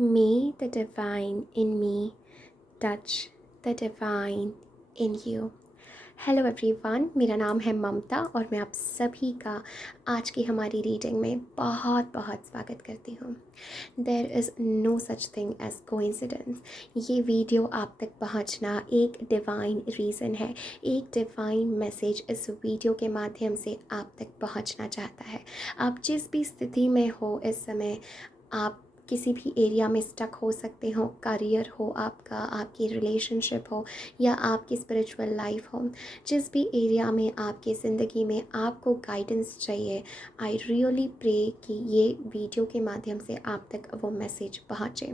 May the divine in me touch the divine in you. Hello everyone, मेरा नाम है ममता और मैं आप सभी का आज की हमारी रीडिंग में बहुत बहुत स्वागत करती हूँ। There is no such thing as coincidence. ये वीडियो आप तक पहुँचना एक डिवाइन रीज़न है, एक डिवाइन मैसेज इस वीडियो के माध्यम से आप तक पहुँचना चाहता है। आप जिस भी स्थिति में हो इस समय, आप किसी भी एरिया में स्टक हो सकते हो, करियर हो आपका, आपकी रिलेशनशिप हो या आपकी स्पिरिचुअल लाइफ हो, जिस भी एरिया में आपकी ज़िंदगी में आपको गाइडेंस चाहिए, आई रियली प्रे कि ये वीडियो के माध्यम से आप तक वो मैसेज पहुँचे।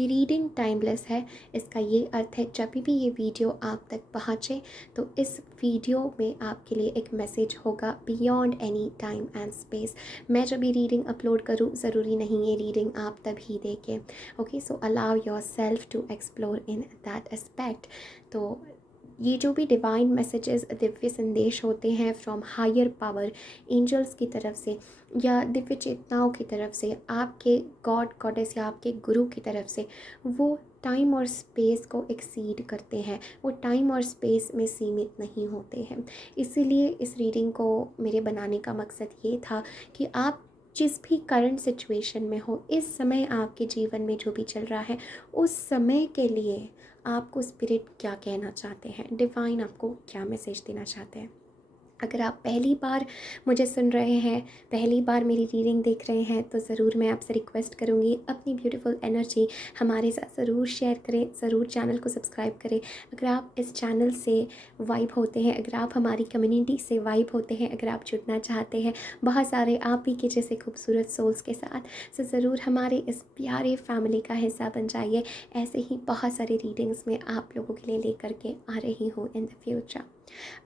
ये रीडिंग टाइमलेस है, इसका ये अर्थ है जब भी ये वीडियो आप तक पहुँचे तो इस वीडियो में आपके लिए एक मैसेज होगा beyond any time and space. मैं जब ये रीडिंग अपलोड करूँ, ज़रूरी नहीं ये रीडिंग आप तभी देखें। Okay, so allow your self to explore in that aspect. तो ये जो भी डिवाइन मैसेजेस, दिव्य संदेश होते हैं फ्रॉम हायर पावर, एंजल्स की तरफ से या दिव्य चेतनाओं की तरफ से, आपके गॉड गॉडेस या आपके गुरु की तरफ से, वो टाइम और स्पेस को एक्सीड करते हैं, वो टाइम और स्पेस में सीमित नहीं होते हैं। इसीलिए इस रीडिंग को मेरे बनाने का मकसद ये था कि आप जिस भी करंट सिचुएशन में हो, इस समय आपके जीवन में जो भी चल रहा है, उस समय के लिए आपको स्पिरिट क्या कहना चाहते हैं, डिवाइन आपको क्या मैसेज देना चाहते हैं। अगर आप पहली बार मुझे सुन रहे हैं, पहली बार मेरी रीडिंग देख रहे हैं, तो ज़रूर मैं आपसे रिक्वेस्ट करूँगी अपनी ब्यूटीफुल एनर्जी हमारे साथ ज़रूर शेयर करें, ज़रूर चैनल को सब्सक्राइब करें। अगर आप इस चैनल से वाइब होते हैं, अगर आप हमारी कम्युनिटी से वाइब होते हैं, अगर आप जुड़ना चाहते हैं बहुत सारे आप ही के जैसे खूबसूरत सोल्स के साथ, तो ज़रूर हमारे इस प्यारे फैमिली का हिस्सा बन जाइए। ऐसे ही बहुत सारी रीडिंग्स में आप लोगों के लिए लेकर के आ रही हूँ in the future.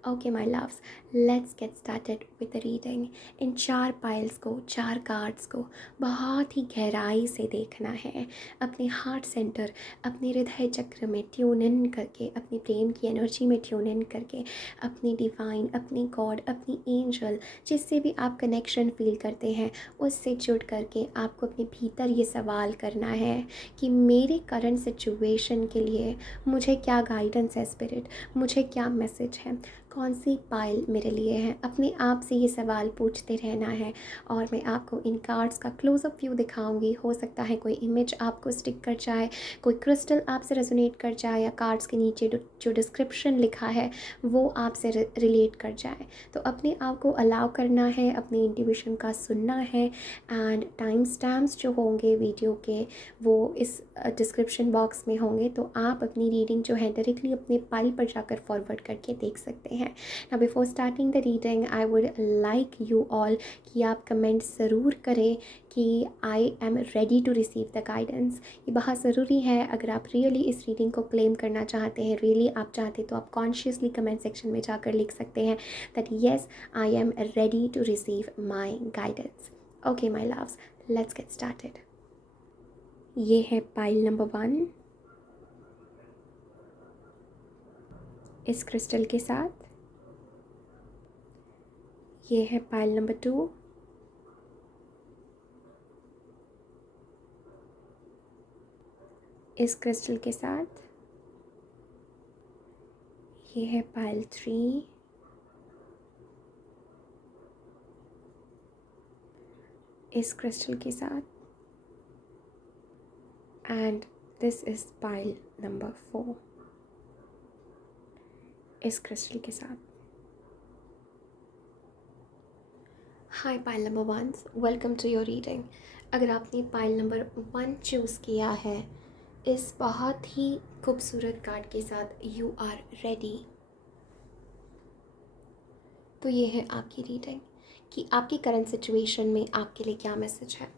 Okay my loves, let's get started with the reading. In 4 piles को, 4 कार्ड्स को बहुत ही गहराई से देखना है। अपने हार्ट सेंटर, अपने हृदय चक्र में ट्यून इन करके, अपनी प्रेम की एनर्जी में ट्यून इन करके, अपनी डिवाइन, अपनी गॉड, अपनी एंजल, जिससे भी आप कनेक्शन फील करते हैं, उससे जुड़ करके आपको अपने भीतर ये सवाल करना है कि मेरे करंट सिचुएशन के लिए मुझे क्या गाइडेंस है स्पिरिट, मुझे क्या मैसेज है, कौन सी पाइल मेरे लिए है। अपने आप से ये सवाल पूछते रहना है और मैं आपको इन कार्ड्स का क्लोजअप व्यू दिखाऊंगी। हो सकता है कोई इमेज आपको स्टिक कर जाए, कोई क्रिस्टल आपसे रेजोनेट कर जाए, या कार्ड्स के नीचे जो डिस्क्रिप्शन लिखा है वो आपसे रिलेट कर जाए। तो अपने आप को अलाउ करना है, अपनी इंट्यूशन का सुनना है। एंड टाइम स्टैम्प्स जो होंगे वीडियो के वो इस डिस्क्रिप्शन बॉक्स में होंगे, तो आप अपनी रीडिंग जो है डायरेक्टली अपने पाइल पर जाकर फॉरवर्ड करके देख सकते हैं। Now before starting the reading I would like you all कि आप कमेंट ज़रूर करें कि I am ready to receive the guidance. ये बहुत ज़रूरी है। अगर आप रियली इस रीडिंग को क्लेम करना चाहते हैं, रियली आप चाहते तो आप कॉन्शियसली कमेंट सेक्शन में जाकर लिख सकते हैं that yes I am ready to receive my guidance. Okay my loves, let's get started. ये है पाइल नंबर 1 इस क्रिस्टल के साथ। ये है पाइल नंबर 2 इस क्रिस्टल के साथ। ये है पाइल 3 इस क्रिस्टल के साथ। And this is pile number 4 इस क्रिस्टल के साथ। Hi pile number 1, welcome to your reading. अगर आपने पाइल नंबर 1 चूज़ किया है इस बहुत ही खूबसूरत कार्ड के साथ, यू आर रेडी, तो ये है आपकी रीडिंग कि आपकी करंट सिचुएशन में आपके लिए क्या मैसेज है।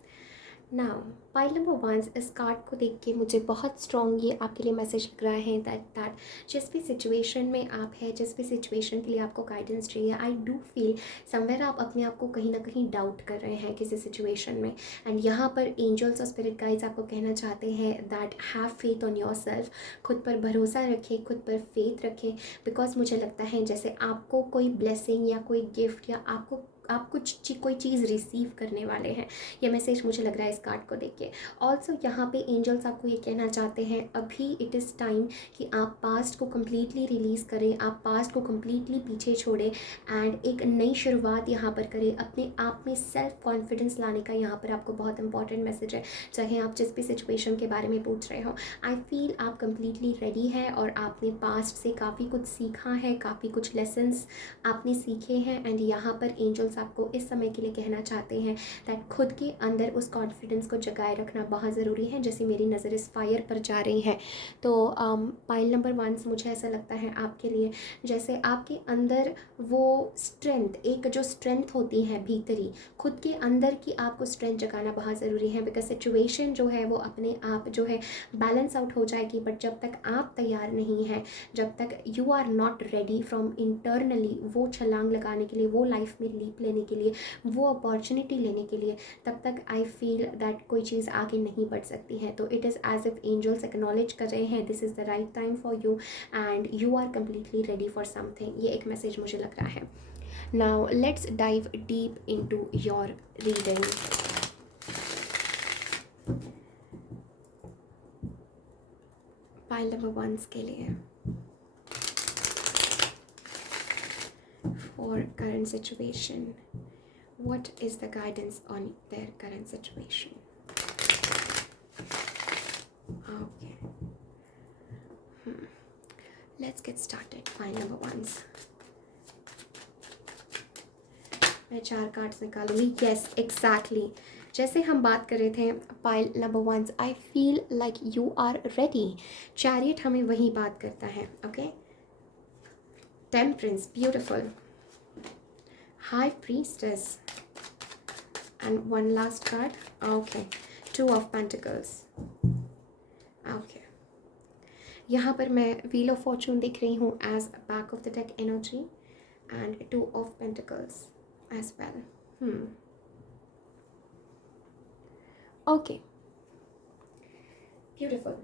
नाउ पाइल नंबर 1 इस कार्ड को देख के मुझे बहुत स्ट्रॉन्ग ये आपके लिए मैसेज लग रहा है दैट जिस भी सिचुएशन में आप हैं, जिस भी सिचुएशन के लिए आपको गाइडेंस चाहिए, आई डू फील समवेयर आप अपने आप को कहीं ना कहीं डाउट कर रहे हैं किसी सिचुएशन में। एंड यहाँ पर एंजल्स और स्पिरिट गाइड्स आपको कहना चाहते हैं that have faith on your self. खुद पर भरोसा रखें, खुद पर फेथ रखें, बिकॉज मुझे लगता है जैसे आपको कोई ब्लेसिंग या कोई गिफ्ट या आपको आप कोई चीज़ रिसीव करने वाले हैं, ये मैसेज मुझे लग रहा है इस कार्ड को देख के। ऑल्सो यहाँ पे एंजल्स आपको ये कहना चाहते हैं अभी इट इज़ टाइम कि आप पास्ट को कम्प्लीटली रिलीज़ करें, आप पास्ट को कम्प्लीटली पीछे छोड़ें एंड एक नई शुरुआत यहाँ पर करें। अपने आप में सेल्फ कॉन्फिडेंस लाने का यहाँ पर आपको बहुत इंपॉर्टेंट मैसेज है। चाहे आप जिस भी सिचुएशन के बारे में पूछ रहे हो, आई फील आप कम्प्लीटली रेडी है और आपने पास्ट से काफ़ी कुछ सीखा है, काफ़ी कुछ लेसन्स आपने सीखे हैं एंड यहाँ पर एंजल्स आपको इस समय के लिए कहना चाहते हैं दैट खुद के अंदर उस कॉन्फिडेंस को जगाए रखना बहुत ज़रूरी है। जैसे मेरी नज़र इस फायर पर जा रही है तो पाइल नंबर 1 से मुझे ऐसा लगता है आपके लिए जैसे आपके अंदर वो स्ट्रेंथ, एक जो स्ट्रेंथ होती है भीतरी खुद के अंदर की, आपको स्ट्रेंथ जगाना बहुत ज़रूरी है। बिकॉज सिचुएशन जो है वो अपने आप जो है बैलेंस आउट हो जाएगी, बट जब तक आप तैयार नहीं हैं, जब तक you are not ready from internally वो छलांग लगाने के लिए, वो लाइफ में लीप लेने के लिए, वो अपॉर्चुनिटी लेने के लिए, तब तक आई फील दैट कोई चीज़ आगे नहीं बढ़ सकती है। तो it is as if angels acknowledge कर रहे हैं this is the right time for you and you are completely ready for something. ये एक मैसेज मुझे लग रहा है। Now let's dive deep into your reading. Pile number 1 के लिए for current situation, what is the guidance on their current situation? Okay, let's get started. File number 1s. मैं 4 cards निकालूंगी। Yes exactly जैसे हम बात कर रहे थे pile number 1, I feel like you are ready. Chariot हमें वही बात करता है। Okay, temperance beautiful, high priestess and one last card. Okay, 2 of Pentacles. Okay, यहाँ पर मैं व्हील ऑफ फॉर्चून दिख रही हूँ as back of the deck energy and 2 of Pentacles as well. Okay, beautiful.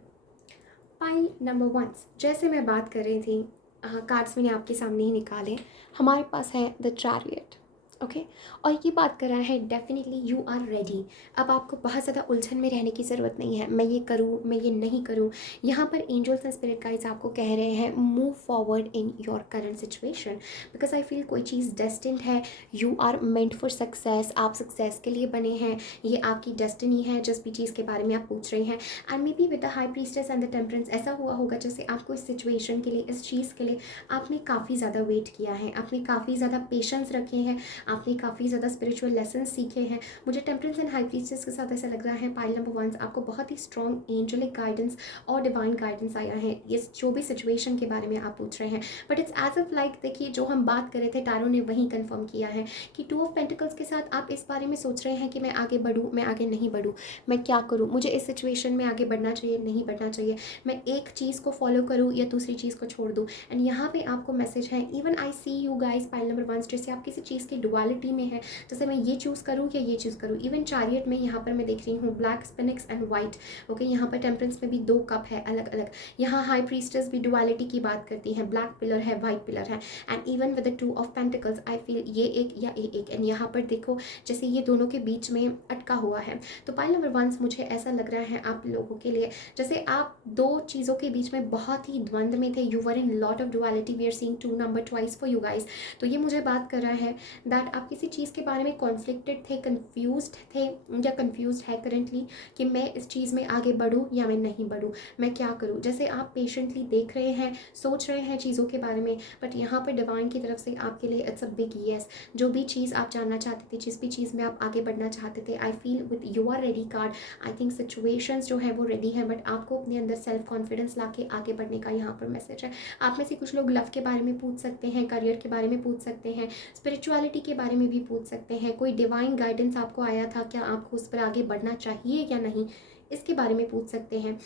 Pile number 1, जैसे मैं बात कर रही थी कार्ड्स मैंने आपके सामने ही निकाले। हमारे पास है द चैरियट। ओके, और ये बात कर रहा है डेफिनेटली यू आर रेडी। अब आपको बहुत ज़्यादा उलझन में रहने की ज़रूरत नहीं है, मैं ये करूँ मैं ये नहीं करूँ। यहाँ पर एंजल्स एंड स्पिरिट गाइड्स आपको कह रहे हैं move forward in your current situation because I feel कोई चीज़ डेस्टिन्ड है, you are meant for success. आप सक्सेस के लिए बने हैं, ये आपकी डेस्टिनी है जिस भी चीज़ के बारे में आप पूछ रहे हैं। And may be with the high priestess and the temperance ऐसा हुआ होगा जैसे आपको इस सिचुएशन के लिए, इस चीज़ के लिए आपने काफ़ी ज़्यादा वेट किया है, आपने काफ़ी ज़्यादा पेशेंस रखे हैं, आपने काफ़ी ज़्यादा स्पिरिचुअल लेसन सीखे हैं। मुझे टेम्परेंस एंड हाई प्रीस्टेस के साथ ऐसा लग रहा है पाइल नंबर 1 आपको बहुत ही स्ट्रॉन्ग एंजेलिक गाइडेंस और डिवाइन गाइडेंस आया है ये जो भी सिचुएशन के बारे में आप पूछ रहे हैं। But it's as of like देखिए जो हम बात कर रहे थे टैरो ने वही कंफर्म किया है कि 2 of Pentacles के साथ आप इस बारे में सोच रहे हैं कि मैं आगे बढ़ूँ, मैं आगे नहीं बढ़ूँ, मैं क्या करूँ, मुझे इस सिचुएशन में आगे बढ़ना चाहिए नहीं बढ़ना चाहिए, मैं एक चीज़ को फॉलो करूँ या दूसरी चीज़ को छोड़ दूँ। एंड यहाँ पे आपको मैसेज है even I see you guys pile number 1 जैसे आप किसी चीज़ की डुअलिटी में है, जैसे मैं ये चूज़ करूँ या ये चीज़ करूँ। इवन चैरियट में यहाँ पर मैं देख रही हूँ ब्लैक स्पिनिक्स एंड वाइट। ओके, यहाँ पर टेम्परेंस में भी 2 कप है अलग अलग। यहाँ हाई प्रीस्टेस भी डुअलिटी की बात करती है, ब्लैक पिलर है वाइट पिलर है। And even with the 2 of Pentacles I feel ये एक या एक। एंड यहाँ पर देखो जैसे ये दोनों के बीच में अटका हुआ है। तो पाइल नंबर 1 मुझे ऐसा लग रहा है आप लोगों के लिए जैसे आप 2 चीज़ों के बीच में बहुत ही द्वंद में थे, you were in lot of duality, we are seeing 2 number twice for you guys. तो ये मुझे बात कर रहा है दैट आप किसी चीज़ के बारे में कॉन्फ्लिक्टेड थे, कन्फ्यूज्ड थे या कन्फ्यूज्ड है करेंटली कि मैं इस चीज़ में आगे बढ़ूँ या मैं नहीं बढ़ूँ, मैं क्या करूँ। जैसे आप पेशेंटली देख रहे हैं, सोच रहे हैं चीज़ों के बारे में, बट यहाँ पर डिवाइन की तरफ से आपके लिए इट्स अ बिग येस। जो भी चीज़ आप जानना चाहते थे, जिस भी चीज़ में आप आगे बढ़ना चाहते थे, I feel with you are ready card I think situations जो है वो रेडी है, बट आपको अपने अंदर सेल्फ कॉन्फिडेंस ला के आगे बढ़ने का यहाँ पर मैसेज है। आप में से कुछ लोग लव के बारे में पूछ सकते हैं, करियर के बारे में पूछ सकते हैं, स्पिरिचुअलिटी के बारे में भी पूछ सकते हैं, कोई डिवाइन गाइडेंस आपको आया था, क्या आपको उस पर आगे बढ़ना चाहिए या नहीं, इसके बारे में पूछ सकते हैं।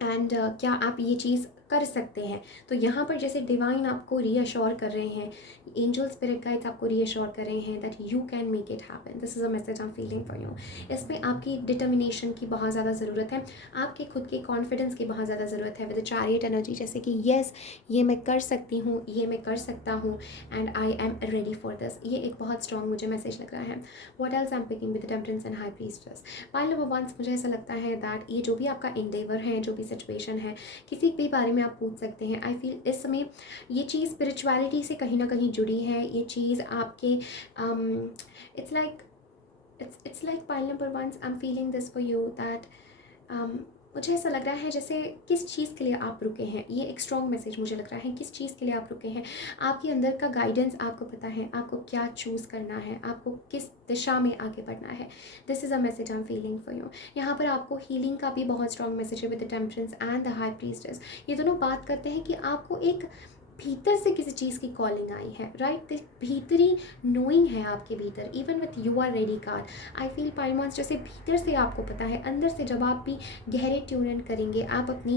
एंड क्या आप ये चीज़ कर सकते हैं। तो यहाँ पर जैसे डिवाइन आपको रीअश्योर कर रहे हैं, एंजल स्पिरिट गाइड्स आपको रीअश्योर कर रहे हैं that you can make it happen. This is a message I am feeling for you. इसमें आपकी डिटर्मिनेशन की बहुत ज़्यादा ज़रूरत है, आपके खुद के कॉन्फिडेंस की बहुत ज़्यादा ज़रूरत है विद चैरियट एनर्जी, जैसे कि येस ये मैं कर सकती हूँ, ये मैं कर सकता हूँ and I am ready for this. ये एक बहुत स्ट्रॉन्ग मुझे मैसेज लग रहा है। What else I am picking with temperance and high priestess. Pile number 1, मुझे ऐसा लगता है दैट ये जो भी आपका इंडेवर है, जो भी सिचुएशन है, किसी भी बारे में आप पूछ सकते हैं। आई फील इस समय ये चीज़ स्पिरिचुअलिटी से कहीं ना कहीं जुड़ी है। ये चीज़ आपके it's like pile number 1, I am feeling this for you that मुझे ऐसा लग रहा है जैसे किस चीज़ के लिए आप रुके हैं। ये एक स्ट्रॉन्ग मैसेज मुझे लग रहा है, किस चीज़ के लिए आप रुके हैं। आपके अंदर का गाइडेंस आपको पता है, आपको क्या चूज़ करना है, आपको किस दिशा में आगे बढ़ना है। This is a message I am feeling for you. यहाँ पर आपको हीलिंग का भी बहुत स्ट्रॉन्ग मैसेज है with the temperance and the high priestess. ये दोनों बात करते हैं कि आपको एक भीतर से किसी चीज़ की कॉलिंग आई है, राइट। भीतरी नोइंग है आपके भीतर, even with you are ready card. I feel पाइलमॉन्स जैसे भीतर से आपको पता है, अंदर से जब आप भी गहरे ट्यून इन करेंगे, आप अपनी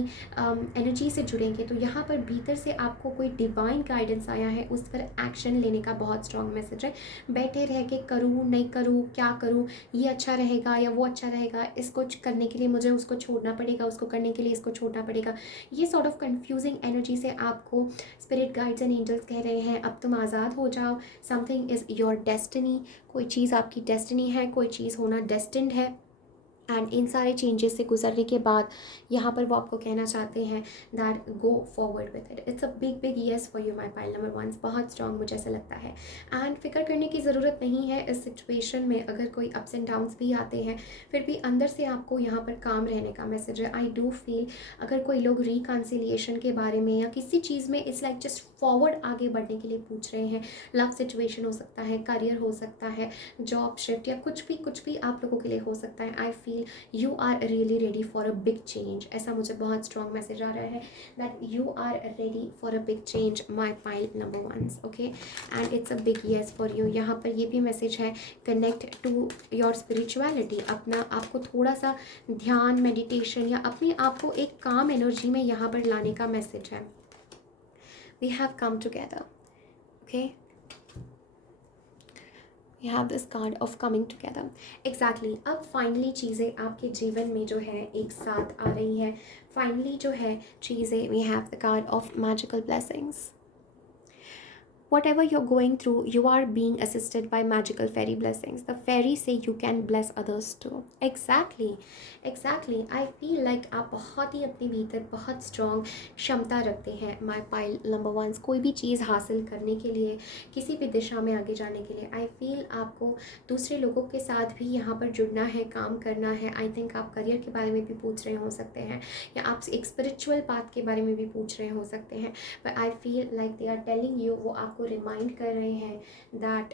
एनर्जी से जुड़ेंगे, तो यहाँ पर भीतर से आपको कोई डिवाइन गाइडेंस आया है, उस पर एक्शन लेने का बहुत स्ट्रॉन्ग मैसेज है। बैठे रह के करूँ नहीं करूँ, क्या करूँ, ये अच्छा रहेगा या वो अच्छा रहेगा, इसको करने के लिए मुझे उसको छोड़ना पड़ेगा, उसको करने के लिए इसको छोड़ना पड़ेगा। ये सॉर्ट ऑफ कन्फ्यूजिंग एनर्जी से आपको स्पिरिट गाइड्स एंड एंजल्स कह रहे हैं अब तुम आज़ाद हो जाओ। Something is your destiny. कोई चीज़ आपकी डेस्टिनी है, कोई चीज़ होना डेस्टिन्ड है। एंड इन सारे चेंजेस से गुजरने के बाद यहाँ पर वो आपको कहना चाहते हैं that go forward with it. It's a big yes for you my pile number 1। बहुत स्ट्रॉन्ग मुझे ऐसा लगता है। एंड फिक्र करने की ज़रूरत नहीं है इस सिचुएशन में। अगर कोई अप्स एंड डाउन्स भी आते हैं, फिर भी अंदर से आपको यहाँ पर काम रहने का मैसेज है। आई डू फील अगर कोई लोग रिकन्सिलिएशन के बारे में या किसी चीज़ में इट्स लाइक जस्ट फॉरवर्ड आगे बढ़ने के लिए पूछ रहे हैं, लव सिचुएशन हो सकता है, करियर हो सकता है, जॉब शिफ्ट या कुछ भी आप लोगों के लिए हो सकता है। I feel you are really ready for a big change. ऐसा मुझे बहुत स्ट्रॉन्ग मैसेज आ रहा है that you are ready for a big change my pile number 1। Okay, and it's a big yes for you. यहाँ पर ये भी मैसेज है कनेक्ट टू योर स्पिरिचुअलिटी। अपना आपको थोड़ा सा ध्यान, मेडिटेशन या अपने आप को एक काम एनर्जी में यहाँ पर लाने का मैसेज है। We have come together. Okay, you have this card of coming together. Exactly. अब फाइनली चीज़ें आपके जीवन में जो है एक साथ आ रही हैं। फाइनली जो है चीज़ें, we have the card of magical blessings. Whatever you're going through, you are being assisted by magical fairy blessings. The fairies say you can bless others too. Exactly. I feel like आप बहुत ही अपने भीतर बहुत strong क्षमता रखते हैं माई pile number 1। कोई भी चीज़ हासिल करने के लिए, किसी भी दिशा में आगे जाने के लिए, आई फील आपको दूसरे लोगों के साथ भी यहाँ पर जुड़ना है, काम करना है। आई थिंक आप करियर के बारे में भी पूछ रहे हो सकते हैं, या आप एक स्पिरिचुअल पाथ के बारे में भी पूछ रहे हो सकते हैं। But I feel like they are telling you, वो आपको रिमाइंड कर रहे हैं दैट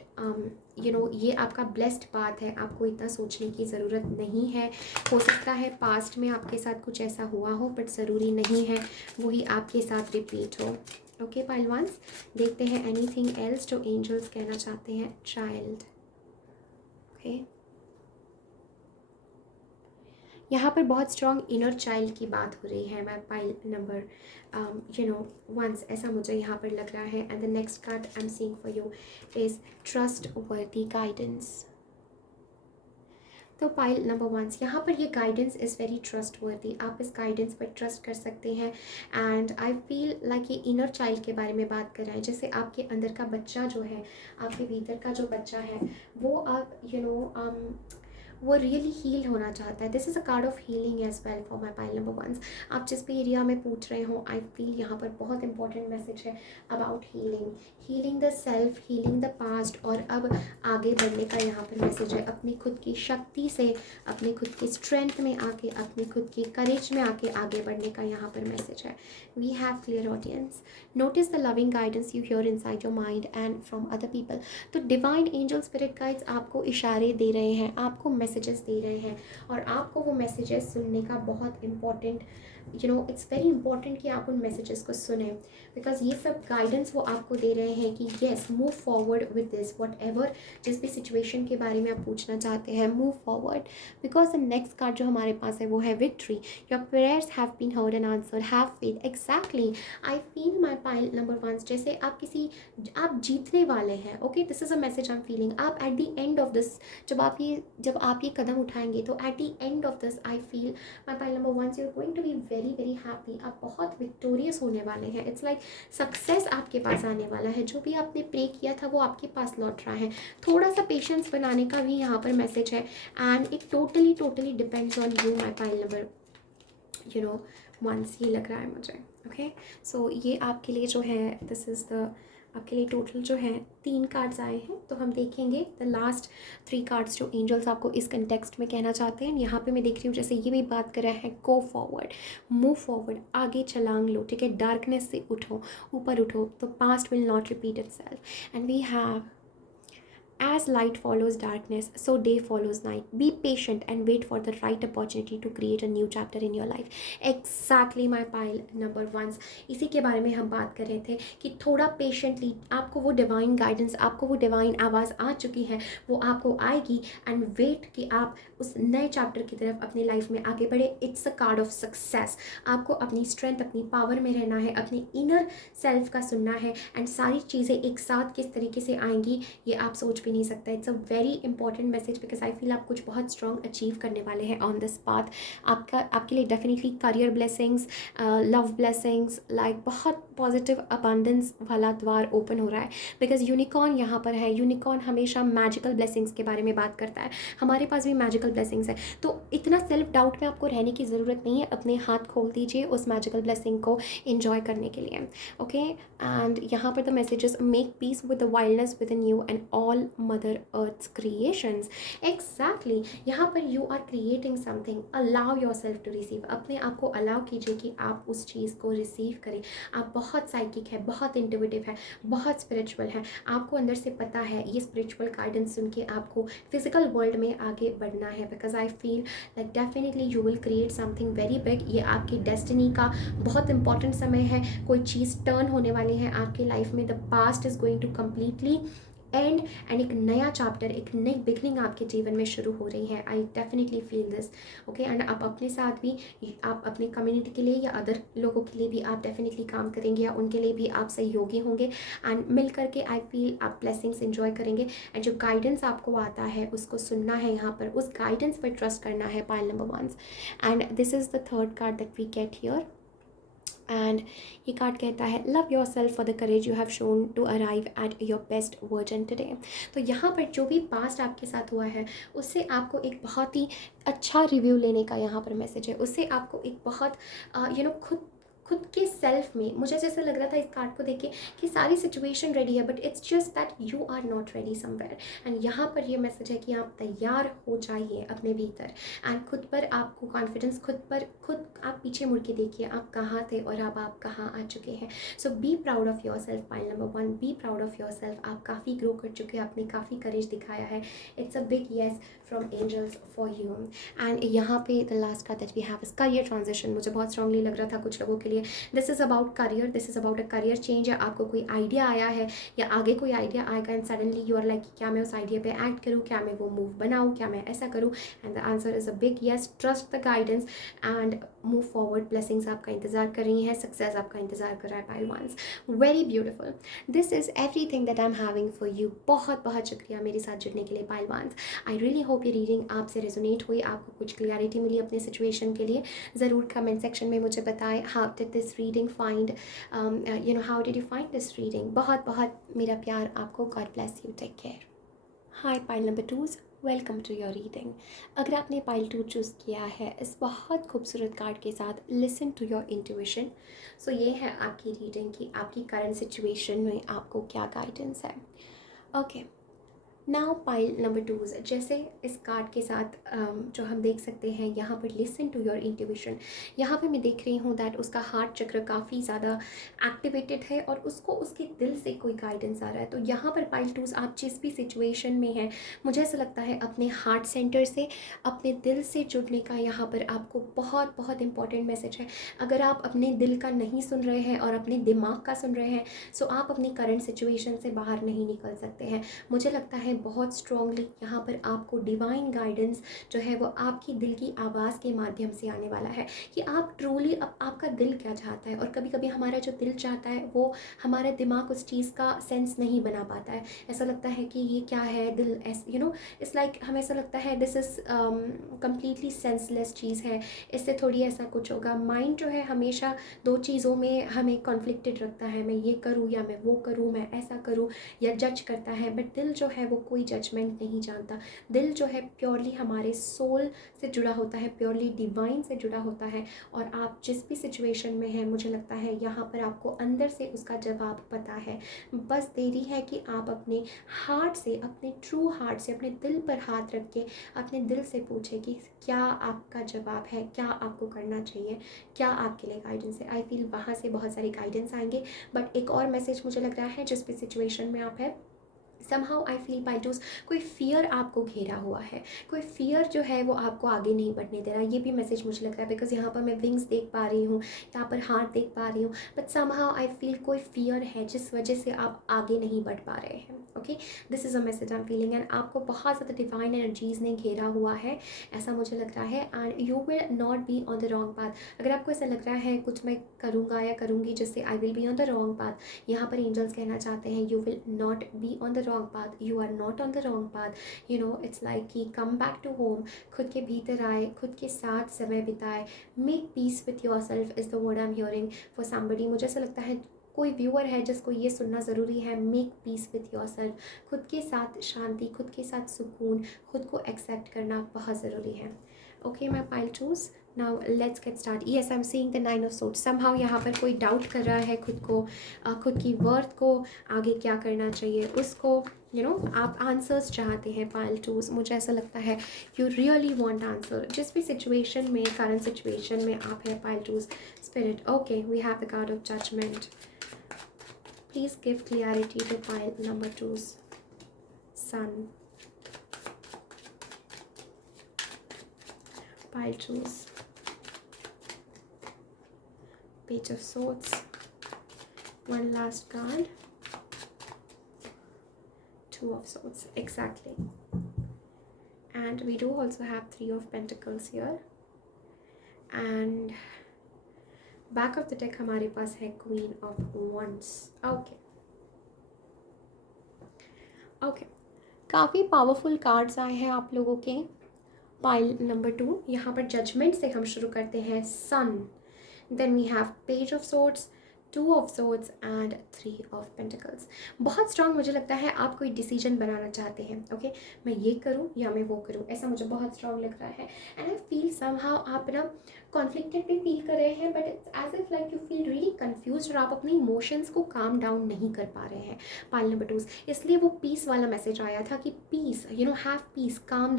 यू नो ये आपका ब्लेस्ड पाथ है, आपको इतना सोचने की ज़रूरत नहीं है। हो सकता है पास्ट में आपके साथ कुछ ऐसा हुआ हो, बट ज़रूरी नहीं है वही आपके साथ रिपीट हो। ओके पाइलवान्स, देखते हैं एनीथिंग एल्स जो एंजल्स कहना चाहते हैं। चाइल्ड, ओके, यहाँ पर बहुत स्ट्रॉन्ग इनर चाइल्ड की बात हो रही है। मैं पाइल नंबर वंस, ऐसा मुझे यहाँ पर लग रहा है। And the next card I am seeing for you is trust वर्दी गाइडेंस। तो पाइल नंबर 1, यहाँ पर ये गाइडेंस इज़ वेरी ट्रस्ट वर्दी। आप इस गाइडेंस पर ट्रस्ट कर सकते हैं। एंड आई फील लाइक ये इनर चाइल्ड के बारे में बात कर रहा है, जैसे आपके अंदर का बच्चा जो है, आपके भीतर का जो बच्चा है, वो आप वो रियली हील होना चाहता है। This is a card of healing as well for my pile number 1। आप जिस भी एरिया में पूछ रहे हो, आई फील यहाँ पर बहुत इंपॉर्टेंट मैसेज है about healing the self, healing the past, और अब आगे बढ़ने का यहाँ पर मैसेज है। अपनी खुद की शक्ति से, अपनी खुद की स्ट्रेंथ में आके, अपनी खुद की करेज में आके आगे बढ़ने का यहाँ पर मैसेज है। We have clear audience. Notice the loving guidance you hear inside your mind and from other people. तो डिवाइन एंजल स्पिरिट गाइड्स आपको इशारे दे रहे हैं, आपको मैसेजेस दे रहे हैं और आपको वो मैसेजेस सुनने का बहुत इम्पॉर्टेंट इट्स वेरी इंपॉर्टेंट कि आप उन मैसेजेस को सुने, बिकॉज ये सब गाइडेंस वो आपको दे रहे हैं कि yes move forward with this what ever, जिस भी सिचुएशन के बारे में आप पूछना चाहते हैं, move forward. Because the next card जो हमारे पास है वो है victory. Your prayers have been heard and answered, have faith. Exactly, I feel my pile number one, जैसे आप जीतने वाले हैं। Okay, this is a message I am feeling. आप at the end of this, जब आप ये कदम उठाएंगे तो at the end of this I feel my pile number one, you are going to be very very happy. आप बहुत victorious होने वाले हैं। इट्स लाइक सक्सेस आपके पास आने वाला है। जो भी आपने प्रे किया था वो आपके पास लौट रहा है। थोड़ा सा पेशेंस बनाने का भी यहाँ पर मैसेज है and it totally depends on you my pile number once, ये लग रहा है मुझे। ओके, सो ये आपके लिए जो है दिस इज़ द, आपके लिए टोटल जो है 3 कार्ड्स आए हैं। तो हम देखेंगे द लास्ट 3 कार्ड्स जो एंजल्स आपको इस कंटेक्स्ट में कहना चाहते हैं। यहाँ पे मैं देख रही हूँ जैसे ये भी बात कर रहा है गो फॉरवर्ड, मूव फॉरवर्ड, आगे छलांग लो, ठीक है, डार्कनेस से उठो, ऊपर उठो, तो past will not repeat itself. And we have as light follows darkness, so day follows night. Be patient and wait for the right opportunity to create a new chapter in your life. Exactly my pile number ones. इसी के बारे में हम बात कर रहे थे कि थोड़ा पेशेंटली आपको वो डिवाइन गाइडेंस, आपको वो डिवाइन आवाज़ आ चुकी है, वो आपको आएगी एंड वेट कि आप उस नए चैप्टर की तरफ अपनी लाइफ में आगे बढ़े। It's a card of success. आपको अपनी स्ट्रेंथ, अपनी पावर में रहना है, अपने इनर सेल्फ का सुनना है एंड सारी चीज़ें एक साथ किस तरीके से आएंगी ये आप सोच भी नहीं सकता। It's a very important message because I feel आप कुछ बहुत स्ट्रॉन्ग अचीव करने वाले हैं ऑन दिस पाथ। आपके लिए definitely career blessings, love blessings, like बहुत पॉजिटिव अबंडेंस वाला द्वार ओपन हो रहा है बिकॉज यूनिकॉर्न यहाँ पर है। यूनिकॉर्न हमेशा मैजिकल ब्लेसिंग्स के बारे में बात करता है। हमारे पास भी मैजिकल ब्लेसिंग्स है, तो इतना सेल्फ डाउट में आपको रहने की ज़रूरत नहीं है। अपने हाथ खोल दीजिए उस मैजिकल ब्लेसिंग को इन्जॉय करने के लिए। ओके, एंड यहाँ पर the messages make peace with the wildness with in you and all mother earth's creations. Exactly, यहाँ पर you are creating something, allow your self to receive. अपने आप को अलाउ कीजिए कि आप उस चीज़ को रिसीव करें। आप बहुत साइकिक है, बहुत इंट्यूटिव है, बहुत स्पिरिचुअल है। आपको अंदर से पता है ये स्पिरिचुअल गाइडेंस सुन के आपको फिजिकल वर्ल्ड में आगे बढ़ना है because I feel like definitely you will create something very big. ये आपकी डेस्टिनी का बहुत इंपॉर्टेंट समय है। कोई चीज़ टर्न होने वाली है आपकी लाइफ में। The past is going to completely end एक नया चैप्टर, एक नई बिगनिंग आपके जीवन में शुरू हो रही है। I definitely feel this. Okay, and आप अपने साथ भी, आप अपने कम्युनिटी के लिए या अदर लोगों के लिए भी आप डेफिनेटली काम करेंगे या उनके लिए भी आप सहयोगी होंगे एंड मिल करके आई फील आप ब्लेसिंग्स एंजॉय करेंगे। एंड जो गाइडेंस आपको आता है उसको सुनना है, यहाँ पर उस गाइडेंस पर ट्रस्ट करना है, pile number once. And this is the third card that we get here and ये कार्ड कहता है love your self for the courage you have shown to arrive at your best version today. तो यहाँ पर जो भी past आपके साथ हुआ है उससे आपको एक बहुत ही अच्छा रिव्यू लेने का यहाँ पर मैसेज है। उससे आपको एक बहुत खुद के सेल्फ में, मुझे जैसे लग रहा था इस कार्ड को देख के कि सारी सिचुएशन रेडी है but it's just that you are not ready somewhere. And यहाँ पर ये मैसेज है कि आप तैयार हो जाइए अपने भीतर एंड खुद पर आपको कॉन्फिडेंस, खुद आप पीछे मुड़ के देखिए आप कहाँ थे और अब आप कहाँ आ चुके हैं। So be proud of yourself, pile number one, be proud of yourself. आप काफ़ी ग्रो कर चुके हैं, आपने काफ़ी करेज दिखाया है। It's a big yes from angels for you. And यहाँ पे the last card that we have is career transition. मुझे बहुत स्ट्रांगली लग रहा था कुछ लोगों के लिए this is about career, this is about a career change. या आपको कोई आइडिया आया है या आगे कोई आइडिया आएगा and suddenly you are like क्या मैं उस आइडिया पे एक्ट करूँ, क्या मैं वो मूव बनाऊँ, क्या मैं ऐसा करूँ। And the answer is a big yes. Trust the guidance and move forward. Blessings आपका इंतजार कर रही हैं, सक्सेस आपका इंतजार कर रहा है, pile ones. Very beautiful. This is everything that I am having for you. बहुत बहुत शुक्रिया मेरे साथ जुड़ने के लिए, pile ones. I really hope ये रीडिंग आपसे रेजोनेट हुई, आपको कुछ क्लियरिटी मिली अपने सिचुएशन के लिए। ज़रूर कमेंट सेक्शन में मुझे बताएं how did this reading find how did you find this reading. बहुत बहुत मेरा प्यार आपको। God bless you, take care. Hi pile number twos, welcome to your reading. अगर आपने पाइल 2 चूज़ किया है इस बहुत खूबसूरत कार्ड के साथ, लिसन टू योर इंट्यूशन। सो ये है आपकी रीडिंग की आपकी करंट सिचुएशन में आपको क्या गाइडेंस है। ओके, नाउ पाइल नंबर 2, जैसे इस कार्ड के साथ जो हम देख सकते हैं यहाँ पर लिसन टू योर इंट्यूशन। यहाँ पे मैं देख रही हूँ दैट उसका हार्ट चक्र काफ़ी ज़्यादा एक्टिवेटेड है और उसको उसके दिल से कोई गाइडेंस आ रहा है। तो यहाँ पर पाइल 2 आप जिस भी सिचुएशन में हैं, मुझे ऐसा लगता है अपने हार्ट सेंटर से, अपने दिल से जुड़ने का यहाँ पर आपको बहुत बहुत इंपॉर्टेंट मैसेज है। अगर आप अपने दिल का नहीं सुन रहे हैं और अपने दिमाग का सुन रहे हैं, सो आप अपनी करंट सिचुएशन से बाहर नहीं निकल सकते हैं। मुझे लगता है बहुत स्ट्रांगली यहाँ पर आपको डिवाइन गाइडेंस जो है वो आपकी दिल की आवाज़ के माध्यम से आने वाला है कि आप ट्रूली आपका दिल क्या चाहता है। और कभी कभी हमारा जो दिल चाहता है वो हमारा दिमाग उस चीज़ का सेंस नहीं बना पाता है। ऐसा लगता है कि ये क्या है, दिल इट्स लाइक हमें ऐसा लगता है दिस इज़ कम्प्लीटली सेंसलेस चीज़ है, इससे थोड़ी ऐसा कुछ होगा। माइंड जो है हमेशा दो चीज़ों में हमें कॉन्फ्लिक्टेड रखता है, मैं ये करूँ या मैं वो करूँ, मैं ऐसा करूँ, या जज करता है। बट दिल जो है वो कोई जजमेंट नहीं जानता। दिल जो है प्योरली हमारे सोल से जुड़ा होता है, प्योरली डिवाइन से जुड़ा होता है। और आप जिस भी सिचुएशन में हैं, मुझे लगता है यहाँ पर आपको अंदर से उसका जवाब पता है। बस देरी है कि आप अपने हार्ट से, अपने ट्रू हार्ट से, अपने दिल पर हाथ रख के अपने दिल से पूछे कि क्या आपका जवाब है, क्या आपको करना चाहिए, क्या आपके लिए गाइडेंस है। आई फील वहाँ से बहुत सारे गाइडेंस आएंगे। बट एक और मैसेज मुझे लग रहा है, जिस भी सिचुएशन में आप है, समहाउ आई फील पाइटूस, कोई फियर आपको घेरा हुआ है, कोई फियर जो है वो आपको आगे नहीं बढ़ने दे रहा। ये भी मैसेज मुझे लग रहा है, बिकॉज यहाँ पर मैं विंग्स देख पा रही हूँ, यहाँ पर हाथ देख पा रही हूँ। बट समहाउ आई फील कोई फियर है जिस वजह से आप आगे नहीं बढ़ पा रहे हैं। Okay, this is a message I am feeling. And आपको बहुत ज़्यादा डिवाइन एनर्जीज़ ने घेरा हुआ है, ऐसा मुझे लग रहा है। And you will not be on the wrong path. अगर आपको ऐसा लग रहा है कुछ मैं करूँगा या करूँगी जिससे I will be on the wrong path, यहाँ पर एंजल्स कहना चाहते हैं you will not be on the wrong path, you are not on the wrong path. It's like कि कम बैक टू होम, खुद के भीतर आए, खुद के साथ समय बिताए, make peace with your self is the word I am hearing for somebody. मुझे ऐसा लगता है कोई व्यूअर है जिसको ये सुनना ज़रूरी है, make peace with your self. खुद के साथ शांति, खुद के साथ सुकून, खुद को एक्सेप्ट करना बहुत ज़रूरी है। Okay my pile choose, now let's get start. Yes I am seeing the 9 of swords. Somehow यहाँ पर कोई डाउट कर रहा है खुद को, खुद की वर्थ को, आगे क्या करना चाहिए उसको। आप आंसर्स चाहते हैं पाइल टूज। मुझे ऐसा लगता है यू रियली वांट आंसर जिस भी सिचुएशन में, करंट सिचुएशन में आप हैं pile twos. Spirit, okay, we have the card of judgment. Please give clarity to pile number twos. Sun, pile choose, page of swords, one last card, two of swords, exactly. And we do also have 3 of pentacles here, and back of the deck हमारे पास है queen of wands. okay, काफ़ी powerful cards आए हैं आप लोगों के। Pile number 2, यहाँ पर जजमेंट से हम शुरू करते हैं। Sun, then we have page of swords, 2 of swords and 3 of pentacles. बहुत स्ट्रांग मुझे लगता है आप कोई डिसीजन बनाना चाहते हैं। ओके, मैं ये करूँ या मैं वो करूँ, ऐसा मुझे बहुत स्ट्रांग लग रहा है। एंड आई फील समहाउ आप ना कॉन्फ्लिक्टेड भी फील कर रहे हैं, but it's as if like you feel really confuse और आप अपने इमोशंस को काम डाउन नहीं कर पा रहे हैं। पाइल नंबर 2, इसलिए वो पीस वाला मैसेज आया था कि peace, have peace, calm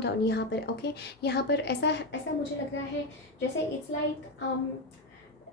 down यहाँ पर। ओके, यहाँ पर ऐसा ऐसा मुझे लग रहा है जैसे इट्स लाइक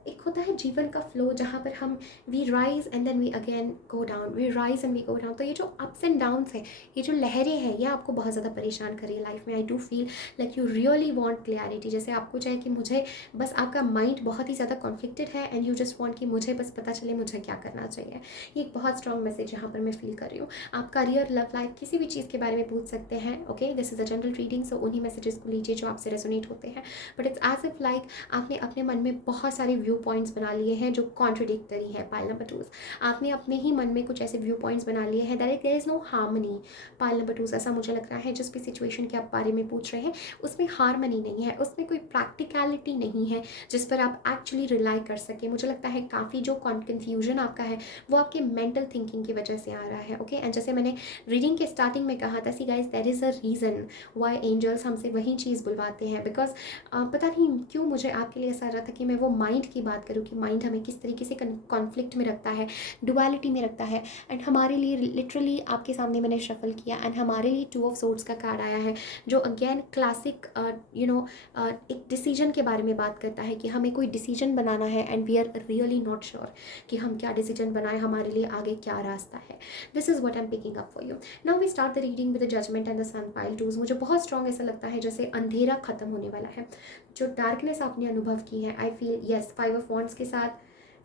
एक होता है जीवन का फ्लो जहाँ पर हम we rise and then we again go down, we rise and we go down. तो ये जो अप्स एंड डाउन्स है, ये जो लहरें हैं, ये आपको बहुत ज़्यादा परेशान कर रही है लाइफ में। आई do feel like you really want clarity, जैसे आपको चाहे कि मुझे बस, आपका माइंड बहुत ही ज़्यादा कॉन्फ्लिक्टेड है एंड यू जस्ट वांट कि मुझे बस पता चले मुझे क्या करना चाहिए। ये एक बहुत स्ट्रॉन्ग मैसेज यहाँ पर मैं फील कर रही हूँ। आप करियर, लव लाइफ, किसी भी चीज़ के बारे में पूछ सकते हैं। Okay, this is a general reading, so उन्हीं मैसेजेस को लीजिए जो आपसे रेजोनेट होते हैं। But it's as if like आपने अपने मन में बहुत सारे व्यू पॉइंट्स बना लिए हैं जो कॉन्ट्रडिक्टरी है। पाइल नंबर 2, आपने अपने ही मन में कुछ ऐसे व्यू पॉइंट्स बना लिए हैं that there is no harmony. Pile number 2, ऐसा मुझे लग रहा है जिस भी सिचुएशन के आप बारे में पूछ रहे हैं उसमें हार्मनी नहीं है, उसमें कोई प्रैक्टिकलिटी नहीं है जिस पर आप एक्चुअली रिलाई कर सकें। मुझे लगता है काफ़ी जो कन्फ्यूजन आपका है वो आपके मेंटल थिंकिंग की वजह से आ रहा है। ओके, एंड जैसे मैंने रीडिंग के स्टार्टिंग में कहा था, see guys, there is a reason why angels हमसे वही चीज़ बुलवाते हैं, बिकॉज पता नहीं क्यों मुझे आपके लिए ऐसा आ रहा था कि मैं वो माइंड की बात करूँ कि माइंड हमें किस तरीके से कॉन्फ्लिक्ट में रखता है, डुअलिटी में रखता है। एंड हमारे लिए लिटरली आपके सामने मैंने शफल किया एंड हमारे लिए 2 ऑफ सोर्ड्स का कार्ड आया है, जो अगेन क्लासिक एक डिसीजन के बारे में बात करता है कि हमें कोई डिसीजन बनाना है and we are really not sure कि हम क्या डिसीजन बनाएं, हमारे लिए आगे क्या रास्ता है। This is what I am picking up for you. Now we start the reading with the judgment and the sun pile twos. मुझे बहुत स्ट्रॉन्ग ऐसा लगता है जैसे अंधेरा खत्म होने वाला है, जो डार्कनेस आपने अनुभव की है। I feel yes 5 of wands के साथ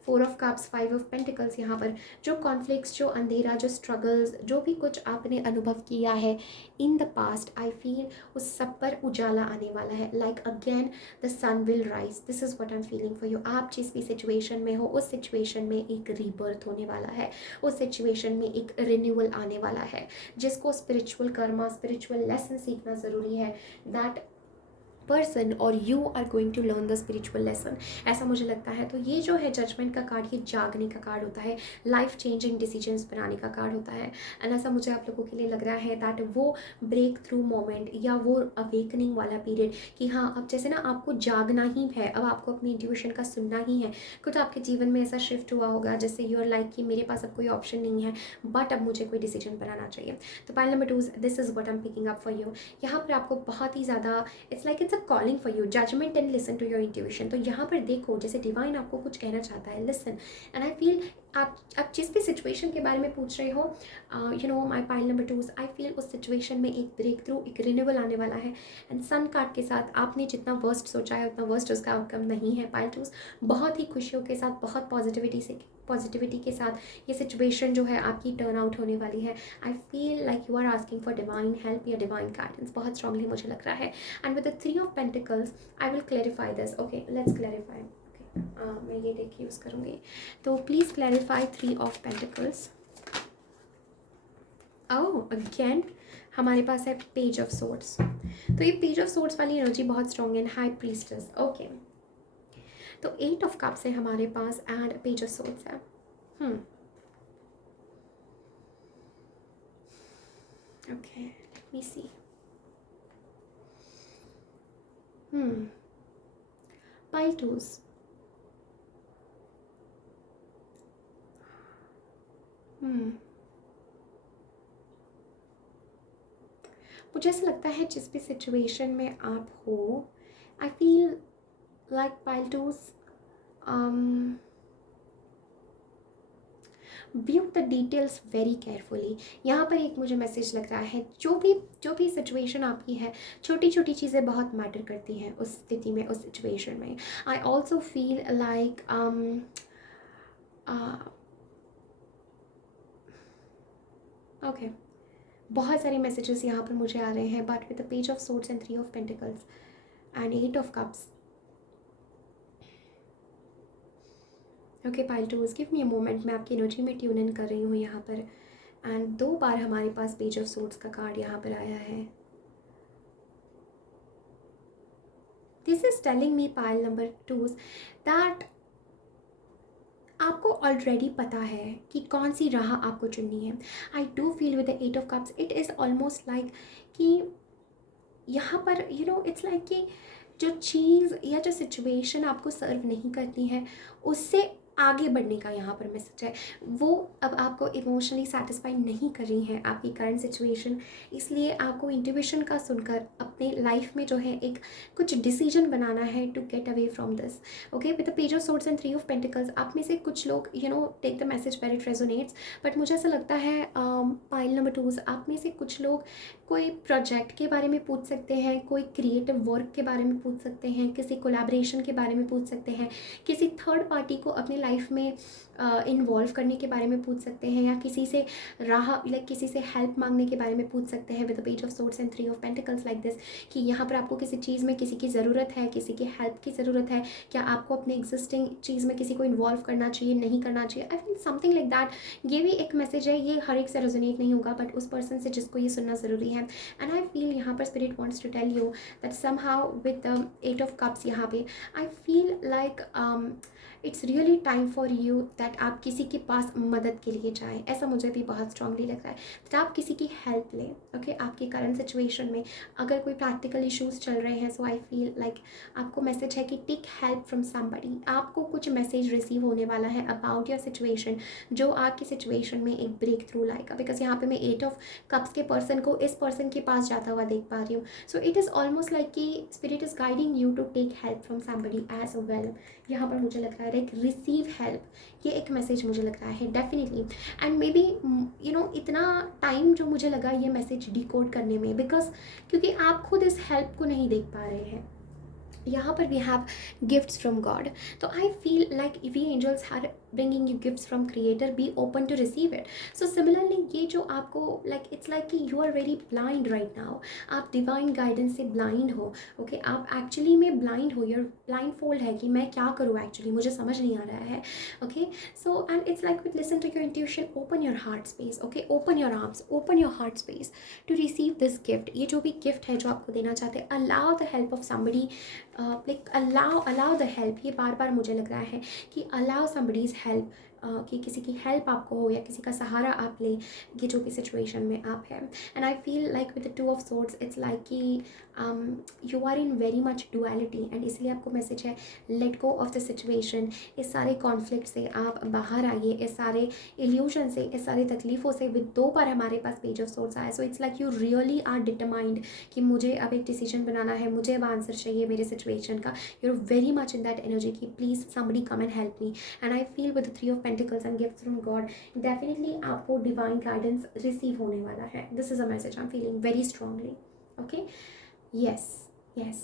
4 ऑफ कप्स, 5 ऑफ पेंटिकल्स, यहाँ पर जो कॉन्फ्लिक्ट्स, जो अंधेरा, जो स्ट्रगल्स, जो भी कुछ आपने अनुभव किया है in the past, I feel उस सब पर उजाला आने वाला है। Like again the sun will rise. This is what I am feeling for you. आप जिस भी सिचुएशन में हो उस सिचुएशन में एक रीबर्थ होने वाला है, उस सिचुएशन में एक रिन्यूअल आने वाला है। जिसको स्पिरिचुअल कर्मा, स्पिरिचुअल लेसन सीखना ज़रूरी है, दैट पर्सन और you are going to learn the spiritual lesson, ऐसा मुझे लगता है। तो ये जो है जजमेंट का कार्ड, ये जागने का कार्ड होता है, लाइफ चेंजिंग डिसीजंस बनाने का कार्ड होता है। एंड ऐसा मुझे आप लोगों के लिए लग रहा है दैट वो ब्रेक थ्रू मोमेंट या वो अवेकनिंग वाला पीरियड कि हाँ अब जैसे ना आपको जागना ही है, अब आपको अपनी इंट्यूशन का सुनना ही है। कुछ आपके जीवन में ऐसा शिफ्ट हुआ होगा जैसे यूर लाइक कि मेरे पास अब कोई ऑप्शन नहीं है, बट अब मुझे कोई डिसीजन बनाना चाहिए। तो pile number 2, this is what I am picking up for you. यहाँ पर आपको बहुत ही ज़्यादा it's calling for you, judgment and listen to your intuition. तो यहाँ पर देखो जैसे डिवाइन आपको कुछ कहना चाहता है, लिसन। एंड आई फील आप जिस भी सिचुएशन के बारे में पूछ रहे हो, my pile number 2, I feel उस सिचुएशन में एक ब्रेक थ्रू, एक रिन्यूअल आने वाला है। एंड सन कार्ड के साथ आपने जितना वर्स्ट सोचा है उतना वर्स्ट उसका आउटकम नहीं है पाइल 2। बहुत ही खुशियों के साथ, बहुत पॉजिटिविटी के साथ ये सिचुएशन जो है आपकी टर्न आउट होने वाली है। I feel like you are asking for divine help या डिवाइन गाइडेंस, बहुत स्ट्रांगली मुझे लग रहा है। And with the 3 of pentacles I will clarify this. Okay, let's clarify. मैं ये देख यूज़ करूँगी, तो please clarify 3 of pentacles. Oh again हमारे पास है पेज ऑफ सोर्ड्स। तो ये पेज ऑफ सोर्ड्स वाली एनर्जी बहुत स्ट्रॉन्ग है। High priestess, okay. तो 8 ऑफ कप्स है हमारे पास एंड पेज ऑफ सोर्ड्स है। ओके, लेट मी सी। पाइल टूज, मुझे ऐसा लगता है जिस भी सिचुएशन में आप हो, आई feel like pile twos view the details very carefully. यहाँ पर एक मुझे मैसेज लग रहा है, जो भी सिचुएशन आपकी है, छोटी छोटी चीज़ें बहुत मैटर करती हैं उस स्थिति में, उस सिचुएशन में। आई ऑल्सो फील लाइक ओके, बहुत सारे मैसेजेस यहाँ पर मुझे आ रहे हैं, but with the page of swords and 3 of pentacles and 8 of cups. Okay pile twos, give me a moment, मैं आपकी एनर्जी में ट्यून इन कर रही हूँ यहाँ पर। एंड 2 बार हमारे पास पेज ऑफ सोर्ड्स का कार्ड यहाँ पर आया है। This is telling me pile number 2 that आपको ऑलरेडी पता है कि कौन सी राह आपको चुननी है। आई do feel with the 8 of cups, it is almost like कि यहाँ पर इट्स लाइक कि जो चीज़ या जो सिचुएशन आपको सर्व नहीं करती है उससे आगे बढ़ने का यहाँ पर मैसेज है। वो अब आपको इमोशनली सेटिस्फाई नहीं कर रही है आपकी करंट सिचुएशन, इसलिए आपको इंट्यूशन का सुनकर अपने लाइफ में जो है एक कुछ डिसीजन बनाना है to get away from this. Okay, with the page of swords and 3 of pentacles, आप में से कुछ लोग take the message very it resonates, but मुझे ऐसा लगता है पाइल नंबर 2 आप में से कुछ लोग कोई प्रोजेक्ट के बारे में पूछ सकते हैं, कोई क्रिएटिव वर्क के बारे में पूछ सकते हैं, किसी कोलैबोरेशन के बारे में पूछ सकते हैं, किसी थर्ड पार्टी को अपनी लाइफ में इन्वॉल्व करने के बारे में पूछ सकते हैं, या किसी से किसी से हेल्प मांगने के बारे में पूछ सकते हैं with the page of swords and 3 of pentacles like this, कि यहाँ पर आपको किसी चीज़ में किसी की ज़रूरत है, किसी की हेल्प की ज़रूरत है, क्या आपको अपने एग्जिस्टिंग चीज़ में किसी को इन्वॉल्व करना चाहिए, नहीं करना चाहिए। I feel something like that. ये भी एक मैसेज है, ये हर एक से रेजोनेट नहीं होगा, बट उस पर्सन से जिसको ये सुनना ज़रूरी है। एंड आई फील यहाँ पर spirit wants to tell you that somehow with the 8 of cups यहाँ पे I feel like it's really time time for you that आप किसी के पास मदद के लिए जाएँ, ऐसा मुझे भी बहुत स्ट्रांगली लग रहा है। दैट आप किसी की हेल्प लें, ओके, आपकी करंट सिचुएशन में अगर कोई प्रैक्टिकल इश्यूज़ चल रहे हैं, सो आई फील लाइक आपको मैसेज है कि टेक हेल्प फ्रॉम समबडी। आपको कुछ मैसेज रिसीव होने वाला है अबाउट योर सिचुएशन, जो आपकी सिचुएशन में एक ब्रेक थ्रू लाएगा। बिकॉज यहाँ पे मैं 8 ऑफ कप्स के पर्सन को इस पर्सन के पास जाता हुआ देख पा रही हूँ। So it is almost like कि spirit is guiding you to take help from somebody as well. यहाँ पर मुझे लग रहा है लाइक रिसीव हेल्प, ये एक मैसेज मुझे लग रहा है डेफिनेटली। एंड मे बी इतना टाइम जो मुझे लगा ये मैसेज डिकोड करने में, बिकॉज क्योंकि आप खुद इस हेल्प को नहीं देख पा रहे हैं। यहाँ पर we have gifts from God, तो I feel like we angels are bringing you gifts from creator, be open to receive it. So similarly ये जो आपको लाइक इट्स लाइक कि you are very blind right now, आप divine guidance से blind हो, okay आप actually में blind हो, योर ब्लाइंड फोल्ड है कि मैं क्या करूँ, एक्चुअली मुझे समझ नहीं आ रहा है, okay. So and it's like with listen to your intuition, open your heart space, okay, open your arms, open your heart space to receive this gift. ये जो भी गिफ्ट है जो आपको देना चाहते हैं, allow the help of somebody, like allow the help. ये बार बार मुझे लग रहा है कि अलाउ समबडीज़ हेल्प, कि किसी की हेल्प आपको हो या किसी का सहारा आप ले, ये जो भी सिचुएशन में आप हैं। And I feel like with the 2 of swords, it's like कि you are in very much duality, and इसलिए आपको मैसेज है let go of the situation. इस सारे कॉन्फ्लिक्ट से आप बाहर आइए, इस सारे इल्यूजन से, इस सारी तकलीफ़ों से। विद 2 बार हमारे पास पेज ऑफ सोर्ड्स आया, so it's like you really are determined कि मुझे अब एक डिसीजन बनाना है, मुझे अब आंसर चाहिए मेरे सिचुएशन का। You are very much in that energy कि please somebody come and help me. And I feel with the 3 of pentacles and gifts from God, definitely आपको डिवाइन गाइडेंस रिसीव होने वाला है। This is a message I am feeling very strongly, okay. Yes yes,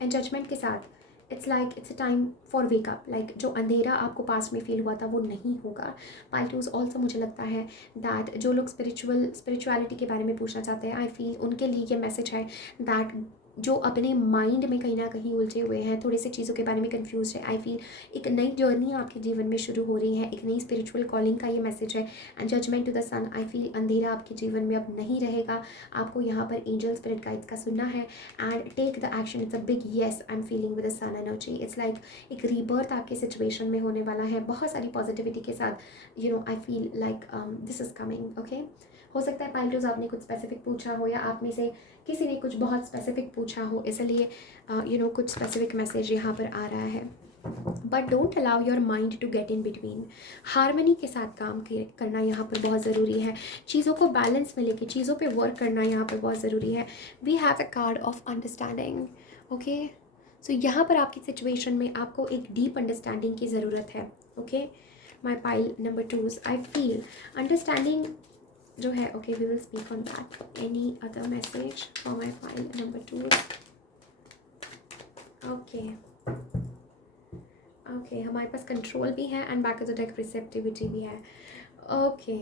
and judgement के साथ it's like it's a time for wake up, like जो अंधेरा आपको पास में फील हुआ था वो नहीं होगा। पाइटूज ऑल्सो मुझे लगता है दैट जो लोग स्पिरिचुअलिटी के बारे में पूछना चाहते हैं, आई फील उनके लिए ये मैसेज है दैट जो अपने माइंड में कहीं ना कहीं उलझे हुए हैं, थोड़ी सी चीज़ों के बारे में कंफ्यूज है, आई फील एक नई जर्नी आपके जीवन में शुरू हो रही है, एक नई स्पिरिचुअल कॉलिंग का ये मैसेज है। And judgment to the sun, I feel अंधेरा आपके जीवन में अब नहीं रहेगा, आपको यहाँ पर एंजल स्पिरिट गाइड्स का सुनना है and take the action. It's a big yes, I am feeling with the sun energy. It's like एक रीबर्थ आपके सिचुएशन में होने वाला है, बहुत सारी पॉजिटिविटी के साथ। I feel like this is coming, okay. हो सकता है पाइलटोज आपने कुछ स्पेसिफिक पूछा हो, या आप में से किसी ने कुछ बहुत स्पेसिफिक पूछा हो, इसलिए कुछ स्पेसिफिक मैसेज यहाँ पर आ रहा है। But don't allow your mind to get in between. Harmony के साथ काम करना यहाँ पर बहुत ज़रूरी है, चीज़ों को बैलेंस में लेके चीज़ों पे वर्क करना यहाँ पर बहुत ज़रूरी है। We have a card of understanding, okay. So यहाँ पर आपकी सिचुएशन में आपको एक डीप अंडरस्टैंडिंग की ज़रूरत है, okay. My pile number 2, I feel understanding जो है, okay, we will speak on that. Any other message for my pile number 2? Okay okay, हमारे पास कंट्रोल भी है and back of the deck receptivity भी है, okay.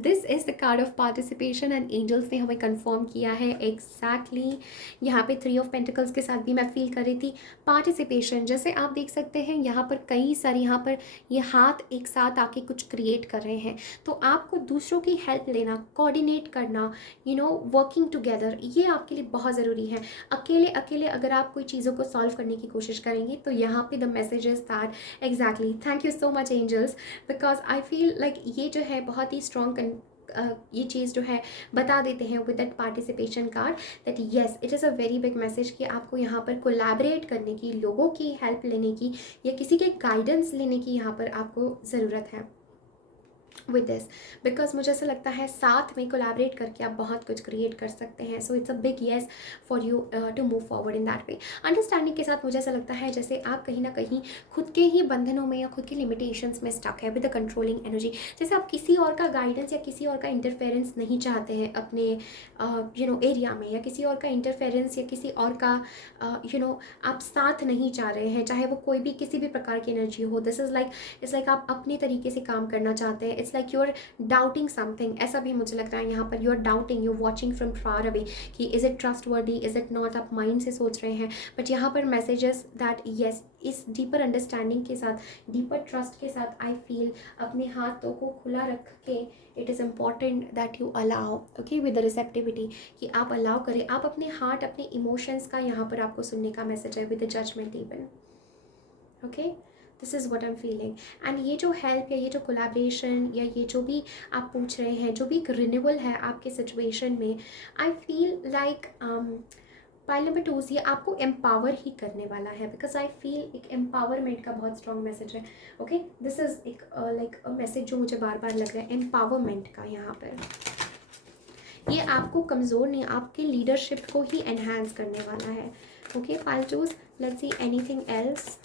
This is the card of participation and angels ने हमें confirm किया है एग्जैक्टली। यहाँ पे 3 ऑफ पेंटिकल्स के साथ भी मैं फील कर रही थी पार्टिसिपेशन। जैसे आप देख सकते हैं यहाँ पर कई सारी, यहाँ पर ये हाथ एक साथ आके कुछ क्रिएट कर रहे हैं, तो आपको दूसरों की हेल्प लेना, कोऑर्डिनेट करना, वर्किंग टुगेदर, ये आपके लिए बहुत ज़रूरी है। अकेले अकेले अगर आप कोई चीज़ों को सॉल्व करने की कोशिश करेंगे तो यहाँ पे the message is that exactly. Thank you so much angels, because I feel like ये जो है बहुत ही स्ट्रॉन्ग ये चीज़ जो है बता देते हैं with that participation card that yes it is a very big message कि आपको यहाँ पर कोलैबोरेट करने की, लोगों की हेल्प लेने की या किसी के गाइडेंस लेने की यहाँ पर आपको ज़रूरत है विद दिस। बिकॉज मुझे ऐसा लगता है साथ में कोलैबोरेट करके आप बहुत कुछ क्रिएट कर सकते हैं। So it's a big yes for you to move forward in that way. Understanding के साथ मुझे ऐसा लगता है जैसे आप कहीं ना कहीं खुद के ही बंधनों में या खुद की लिमिटेशंस में स्टक है विद द कंट्रोलिंग एनर्जी। जैसे आप किसी और का गाइडेंस या किसी और का इंटरफेरेंस नहीं चाहते हैं अपने एरिया में, या किसी और का इंटरफेरेंस या किसी और का आप साथ नहीं चाह रहे हैं, चाहे वो कोई भी किसी भी प्रकार की एनर्जी हो। This is like it's like आप अपने तरीके से काम करना चाहते हैं। It's like you are doubting something, ऐसा भी मुझे लग रहा है यहाँ पर। You are doubting, you watching from far away कि is it trustworthy, is it not, आप माइंड से सोच रहे हैं। बट यहाँ पर मैसेजेस दैट येस, इस डीपर अंडरस्टैंडिंग के साथ, डीपर ट्रस्ट के साथ आई फील अपने हाथों को खुला रख के it is important that you allow, okay, with the receptivity, कि आप अलाउ करें, आप अपने हार्ट, अपने इमोशंस का यहाँ पर आपको सुनने का मैसेज है with the judgment even, okay. This is what I am feeling. And ये जो हेल्प या ये जो कोलैबोरेशन या ये जो भी आप पूछ रहे हैं, जो भी एक रिन्यूअल है आपके सिचुएशन में, आई फील लाइक पाइल नंबर 2 ये आपको एम्पावर ही करने वाला है, बिकॉज आई फील एक एम्पावरमेंट का बहुत स्ट्रॉन्ग मैसेज है। ओके, दिस इज़ एक लाइक मैसेज जो मुझे बार बार लग रहा है एम्पावरमेंट का। यहाँ पर ये आपको कमज़ोर नहीं, आपके लीडरशिप को ही एनहांस करने वाला है। Okay pile choose, let's see anything else.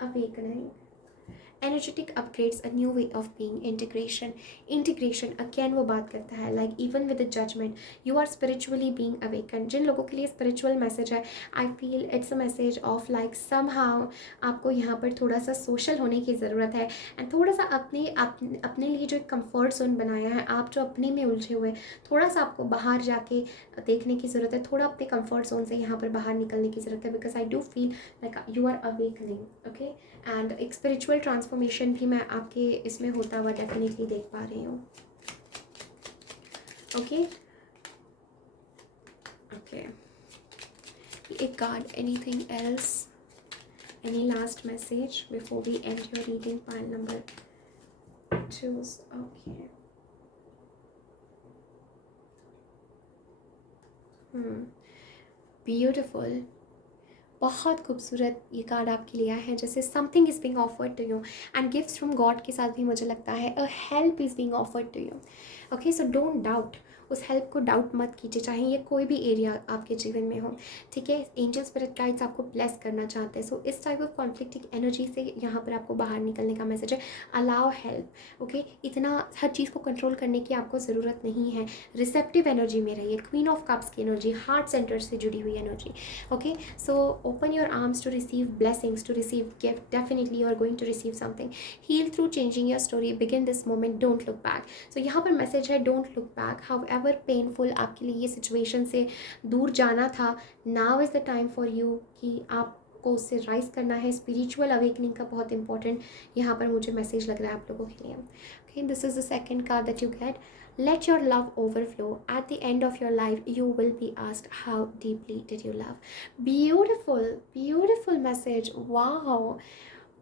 Awakening, energetic upgrades, a new way of being, integration. Integration again वो बात करता है like even with the judgement you are spiritually being awaken. जिन लोगों के लिए स्पिरिचुअल मैसेज है, I feel it's a message of like somehow आपको यहाँ पर थोड़ा सा सोशल होने की ज़रूरत है, एंड थोड़ा सा अपने लिए जो एक कम्फर्ट जोन बनाया है, आप जो अपने में उलझे हुए, थोड़ा सा आपको बाहर जाके देखने की ज़रूरत है, थोड़ा अपने कम्फर्ट जोन से यहाँ पर बाहर निकलने की ज़रूरत है, because I do feel like you are awakening. Okay, and एक स्पिरिचुअल ट्रांसफॉर्मेशन भी मैं आपके इसमें होता हुआ डेफिनेटली देख पा रही हूँ। ओके ओके, एक card, anything else, any last message before we end your reading pile number 2। Okay, beautiful, बहुत खूबसूरत ये कार्ड आपके लिए आया है, जैसे something is being offered to you, and gifts from God के साथ भी मुझे लगता है a help is being offered to you. Okay, so don't doubt, उस हेल्प को डाउट मत कीजिए, चाहे ये कोई भी एरिया आपके जीवन में हो। ठीक है, एंजल स्पिरिट गाइड्स आपको ब्लेस करना चाहते हैं। सो इस टाइप ऑफ कॉन्फ्लिक्टिंग एनर्जी से यहाँ पर आपको बाहर निकलने का मैसेज है। Allow help. ओके, इतना हर चीज़ को कंट्रोल करने की आपको ज़रूरत नहीं है। रिसेप्टिव एनर्जी में रहिए, क्वीन ऑफ कप्स की एनर्जी, हार्ट सेंटर से जुड़ी हुई energy. Okay, so open your arms to receive blessings, to receive gift. Definitely you are going to receive something. Heal through changing your story. Begin this moment, don't look back. So यहाँ पर message है don't look back. However painful आपके लिए ये situation से दूर जाना था, now is the time for you कि आपको उससे राइज करना है। स्पिरिचुअल अवेकनिंग का बहुत इंपॉर्टेंट यहाँ पर मुझे मैसेज लग रहा है आप लोगों के लिए। Okay, this is the second card that you get. Let your love overflow. At the end of your life, you will be asked, how deeply did you love? Beautiful, beautiful message. Wow.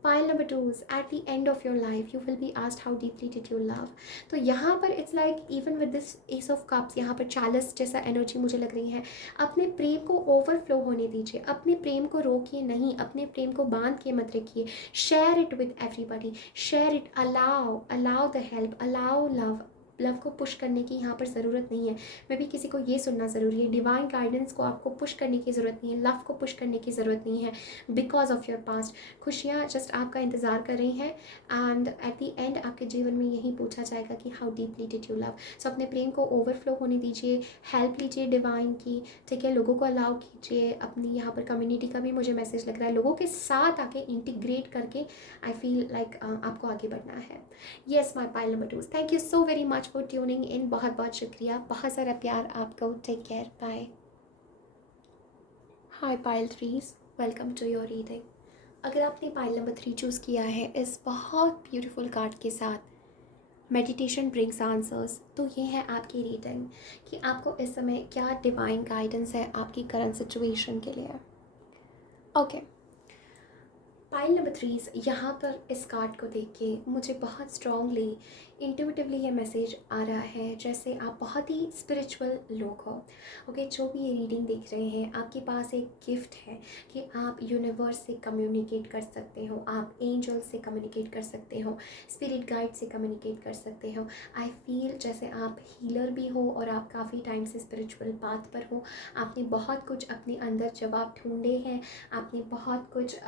Pile number 2 is at the end of your life, you will be asked, how deeply did you love? तो यहाँ पर it's like even with this ace of cups, यहाँ पर chalice जैसा energy मुझे लग रही है। अपने प्रेम को ओवरफ्लो होने दीजिए, अपने प्रेम को रोकिए नहीं, अपने प्रेम को बांध के मत रखिए। Share it with everybody, share it, allow the help, allow love. Love को पुश करने की यहाँ पर ज़रूरत नहीं है। मे भी किसी को ये सुनना ज़रूरी है, डिवाइन गाइडेंस को आपको पुश करने की ज़रूरत नहीं है, लव को पुश करने की ज़रूरत नहीं है, बिकॉज ऑफ योर पास्ट। खुशियाँ जस्ट आपका इंतज़ार कर रही हैं, एंड एट दी एंड आपके जीवन में यही पूछा जाएगा कि how deeply did you love. So अपने प्रेम को ओवरफ्लो होने दीजिए, हेल्प लीजिए डिवाइन की। ठीक है, लोगों को अलाउ कीजिए। अपनी यहाँ पर कम्युनिटी का भी मुझे मैसेज लग रहा है, लोगों के साथ आके इंटीग्रेट करके आई फील लाइक आपको आगे बढ़ना है। Yes my pile number 2, thank you so very much for tuning in. बहुत बहुत शुक्रिया, बहुत सारा प्यार आपको। Take care, bye. Hi pile 3, welcome to your reading. अगर आपने पाइल नंबर 3 चूज़ किया है इस बहुत ब्यूटीफुल कार्ड के साथ, मेडिटेशन ब्रिंग्स आंसर्स, तो ये है आपकी रीडिंग कि आपको इस समय क्या डिवाइन गाइडेंस है आपकी करंट सिचुएशन के लिए। ओके, पाइल नंबर 3 यहाँ पर इस कार्ड को देख के मुझे बहुत स्ट्रॉन्गली इंट्यूटिवली ये मैसेज आ रहा है जैसे आप बहुत ही स्पिरिचुअल लोग हो। ओके, जो भी ये रीडिंग देख रहे हैं, आपके पास एक गिफ्ट है कि आप यूनिवर्स से कम्युनिकेट कर सकते हो, आप एंजल से कम्युनिकेट कर सकते हो, स्पिरिट गाइड से कम्युनिकेट कर सकते हो। आई फील जैसे आप हीलर भी हो और आप काफ़ी टाइम से स्पिरिचुअल पाथ पर हो। आपने बहुत कुछ अपने अंदर जवाब ढूंढे हैं, आपने बहुत कुछ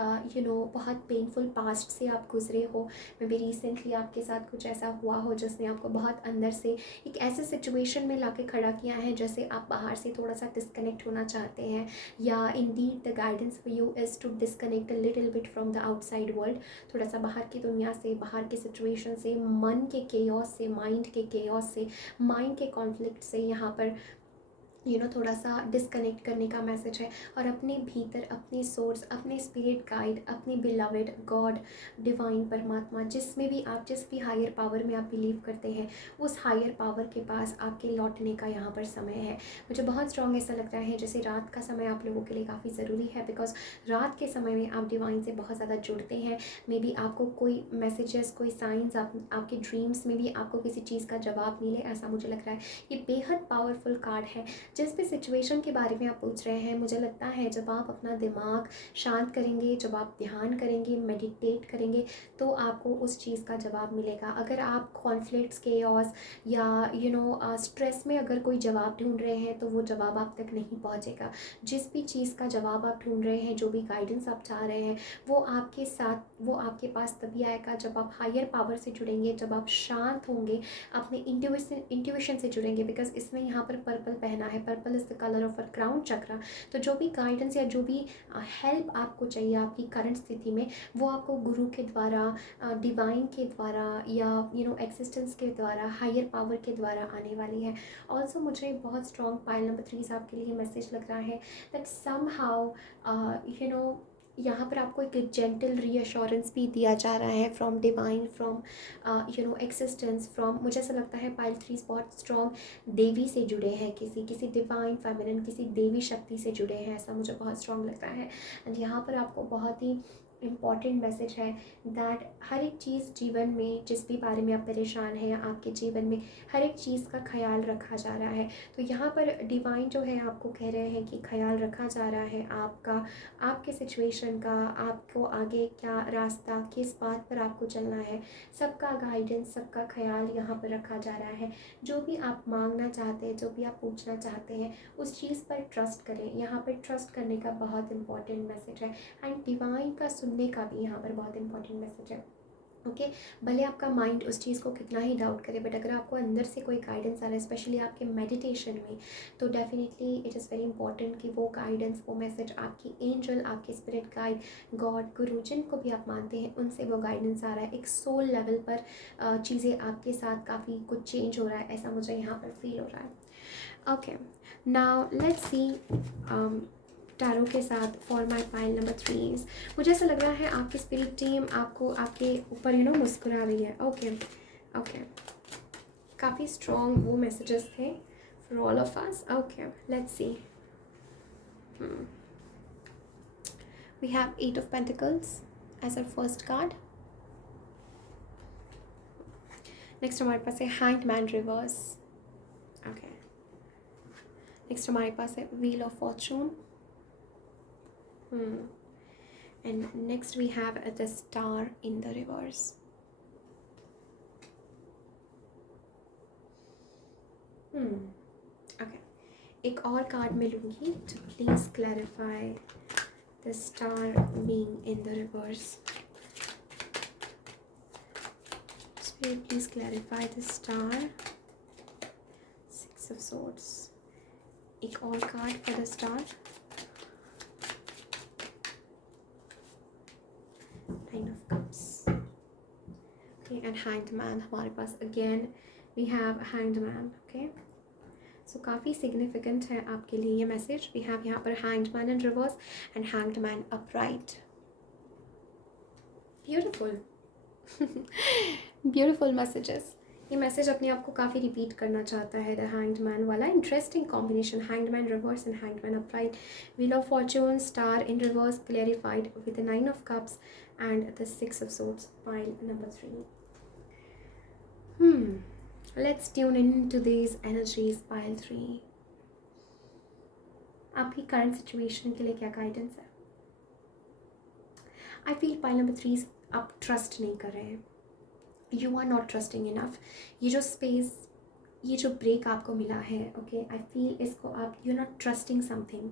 बहुत पेनफुल पास्ट से आप गुजरे हो। मे बी रिसेंटली आपके साथ कुछ ऐसा हुआ हो जिसने आपको बहुत अंदर से एक ऐसे सिचुएशन में लाके खड़ा किया है जैसे आप बाहर से थोड़ा सा डिस्कनेक्ट होना चाहते हैं, या indeed the guidance for you is to disconnect a little bit from the outside world. थोड़ा सा बाहर की दुनिया से, बाहर के सिचुएशन से, मन के केओस से, माइंड के केओस से, माइंड के कॉन्फ्लिक्ट से यहाँ पर थोड़ा सा डिस्कनेक्ट करने का मैसेज है, और अपने भीतर अपने सोर्स, अपने स्पिरिट गाइड, अपने बिलवेड गॉड, डिवाइन परमात्मा, जिसमें भी आप, जिस भी हायर पावर में आप बिलीव करते हैं, उस हायर पावर के पास आपके लौटने का यहाँ पर समय है। मुझे बहुत स्ट्रॉन्ग ऐसा लगता है जैसे रात का समय आप लोगों के लिए काफ़ी ज़रूरी है, बिकॉज रात के समय में आप डिवाइन से बहुत ज़्यादा जुड़ते हैं। मे बी आपको कोई मैसेजेस, कोई साइंस, आपके ड्रीम्स में भी आपको किसी चीज़ का जवाब मिले, ऐसा मुझे लग रहा है। ये बेहद पावरफुल कार्ड है। जिस भी सिचुएशन के बारे में आप पूछ रहे हैं, मुझे लगता है जब आप अपना दिमाग शांत करेंगे, जब आप ध्यान करेंगे, मेडिटेट करेंगे, तो आपको उस चीज़ का जवाब मिलेगा। अगर आप कॉन्फ्लिक्ट्स, केओस या स्ट्रेस में अगर कोई जवाब ढूंढ रहे हैं, तो वो जवाब आप तक नहीं पहुंचेगा। जिस भी चीज़ का जवाब आप ढूंढ रहे हैं, जो भी गाइडेंस आप चाह रहे हैं, वो आपके साथ, वो आपके पास तभी आएगा जब आप हायर पावर से जुड़ेंगे, जब आप शांत होंगे, अपने इंट्यूशन से जुड़ेंगे। बिकॉज इसमें यहाँ पर पर्पल पहना है, purple is the colour of a crown chakra. तो जो भी गाइडेंस या जो भी हेल्प आपको चाहिए आपकी करंट स्थिति में, वो आपको गुरु के द्वारा, डिवाइन के द्वारा, या एक्सिस्टेंस के द्वारा, हायर पावर के द्वारा आने वाली है। ऑल्सो मुझे बहुत स्ट्रॉन्ग पाइल नंबर 3 आपके लिए मैसेज लग रहा है दैट सम हाउ यहाँ पर आपको एक जेंटल रीअश्योरेंस भी दिया जा रहा है from divine, from existence, from, मुझे ऐसा लगता है पाइल 3 बहुत स्ट्रॉन्ग देवी से जुड़े हैं, किसी डिवाइन फेमिनिन, किसी देवी शक्ति से जुड़े हैं, ऐसा मुझे बहुत स्ट्रॉन्ग लगता है। एंड यहाँ पर आपको बहुत ही इम्पॉर्टेंट मैसेज है दैट हर एक चीज़ जीवन में, जिस भी बारे में आप परेशान हैं, आपके जीवन में हर एक चीज़ का ख्याल रखा जा रहा है। तो यहाँ पर डिवाइन जो है आपको कह रहे हैं कि ख्याल रखा जा रहा है आपका, आपके सिचुएशन का, आपको आगे क्या रास्ता, किस बात पर आपको चलना है, सबका गाइडेंस, सबका ख्याल यहाँ पर रखा जा रहा है। जो भी आप मांगना चाहते हैं, जो भी आप पूछना चाहते हैं, उस चीज़ पर ट्रस्ट करें। यहाँ पर ट्रस्ट करने का बहुत इंपॉर्टेंट मैसेज है। एंड डिवाइन का सुनने का भी यहाँ पर बहुत इंपॉर्टेंट मैसेज है। ओके, भले आपका माइंड उस चीज़ को कितना ही डाउट करे, बट अगर आपको अंदर से कोई गाइडेंस आ रहा है, स्पेशली आपके मेडिटेशन में, तो definitely it is very important कि वो गाइडेंस, वो मैसेज आपकी एंजल, आपके स्पिरिट गाइड, गॉड, गुरु, जिनको भी आप मानते हैं, उनसे वो गाइडेंस आ रहा है। एक सोल लेवल पर चीज़ें आपके साथ काफ़ी कुछ चेंज हो रहा है, ऐसा मुझे यहाँ पर फील हो रहा है। Okay, now let's C tarot के साथ फॉर माई पाइल नंबर 3। मुझे ऐसा लग रहा है आपकी स्पिरिट टीम आपको, आपके ऊपर मुस्कुरा रही है। ओके ओके, काफ़ी स्ट्रॉन्ग वो मैसेजेस थे for all of us. Okay, let's see. We have 8 of pentacles as our first card. Next हमारे पास है hanged man reverse. Okay, next हमारे पास है wheel of fortune. And next we have the star in the reverse. Okay, एक और card मैं लूँगी to please clarify the star being in the reverse. Spirit, please clarify the star. 6 of swords. एक और card for the star. Nine of cups. Okay, and hanged man हमारे पास again we have hanged man. Okay, so काफ़ी significant है आपके लिए ये message. we have यहाँ पर hanged man in reverse and hanged man upright. beautiful beautiful messages। ये message अपने आप को काफ़ी रिपीट करना चाहता है। द हैंग्ड मैन वाला interesting combination, hanged man reverse and hanged man upright, wheel of fortune, star in reverse clarified with the 9 of cups and the 6 of swords, pile number 3। Let's tune in to these energies. Pile 3, आपकी current situation के लिए क्या guidance है? I feel pile number 3 आप trust नहीं कर रहे हैं, you are not trusting enough. ये जो स्पेस, ये जो ब्रेक आपको मिला है, ओके, आई फील इसको आप, you are not trusting something.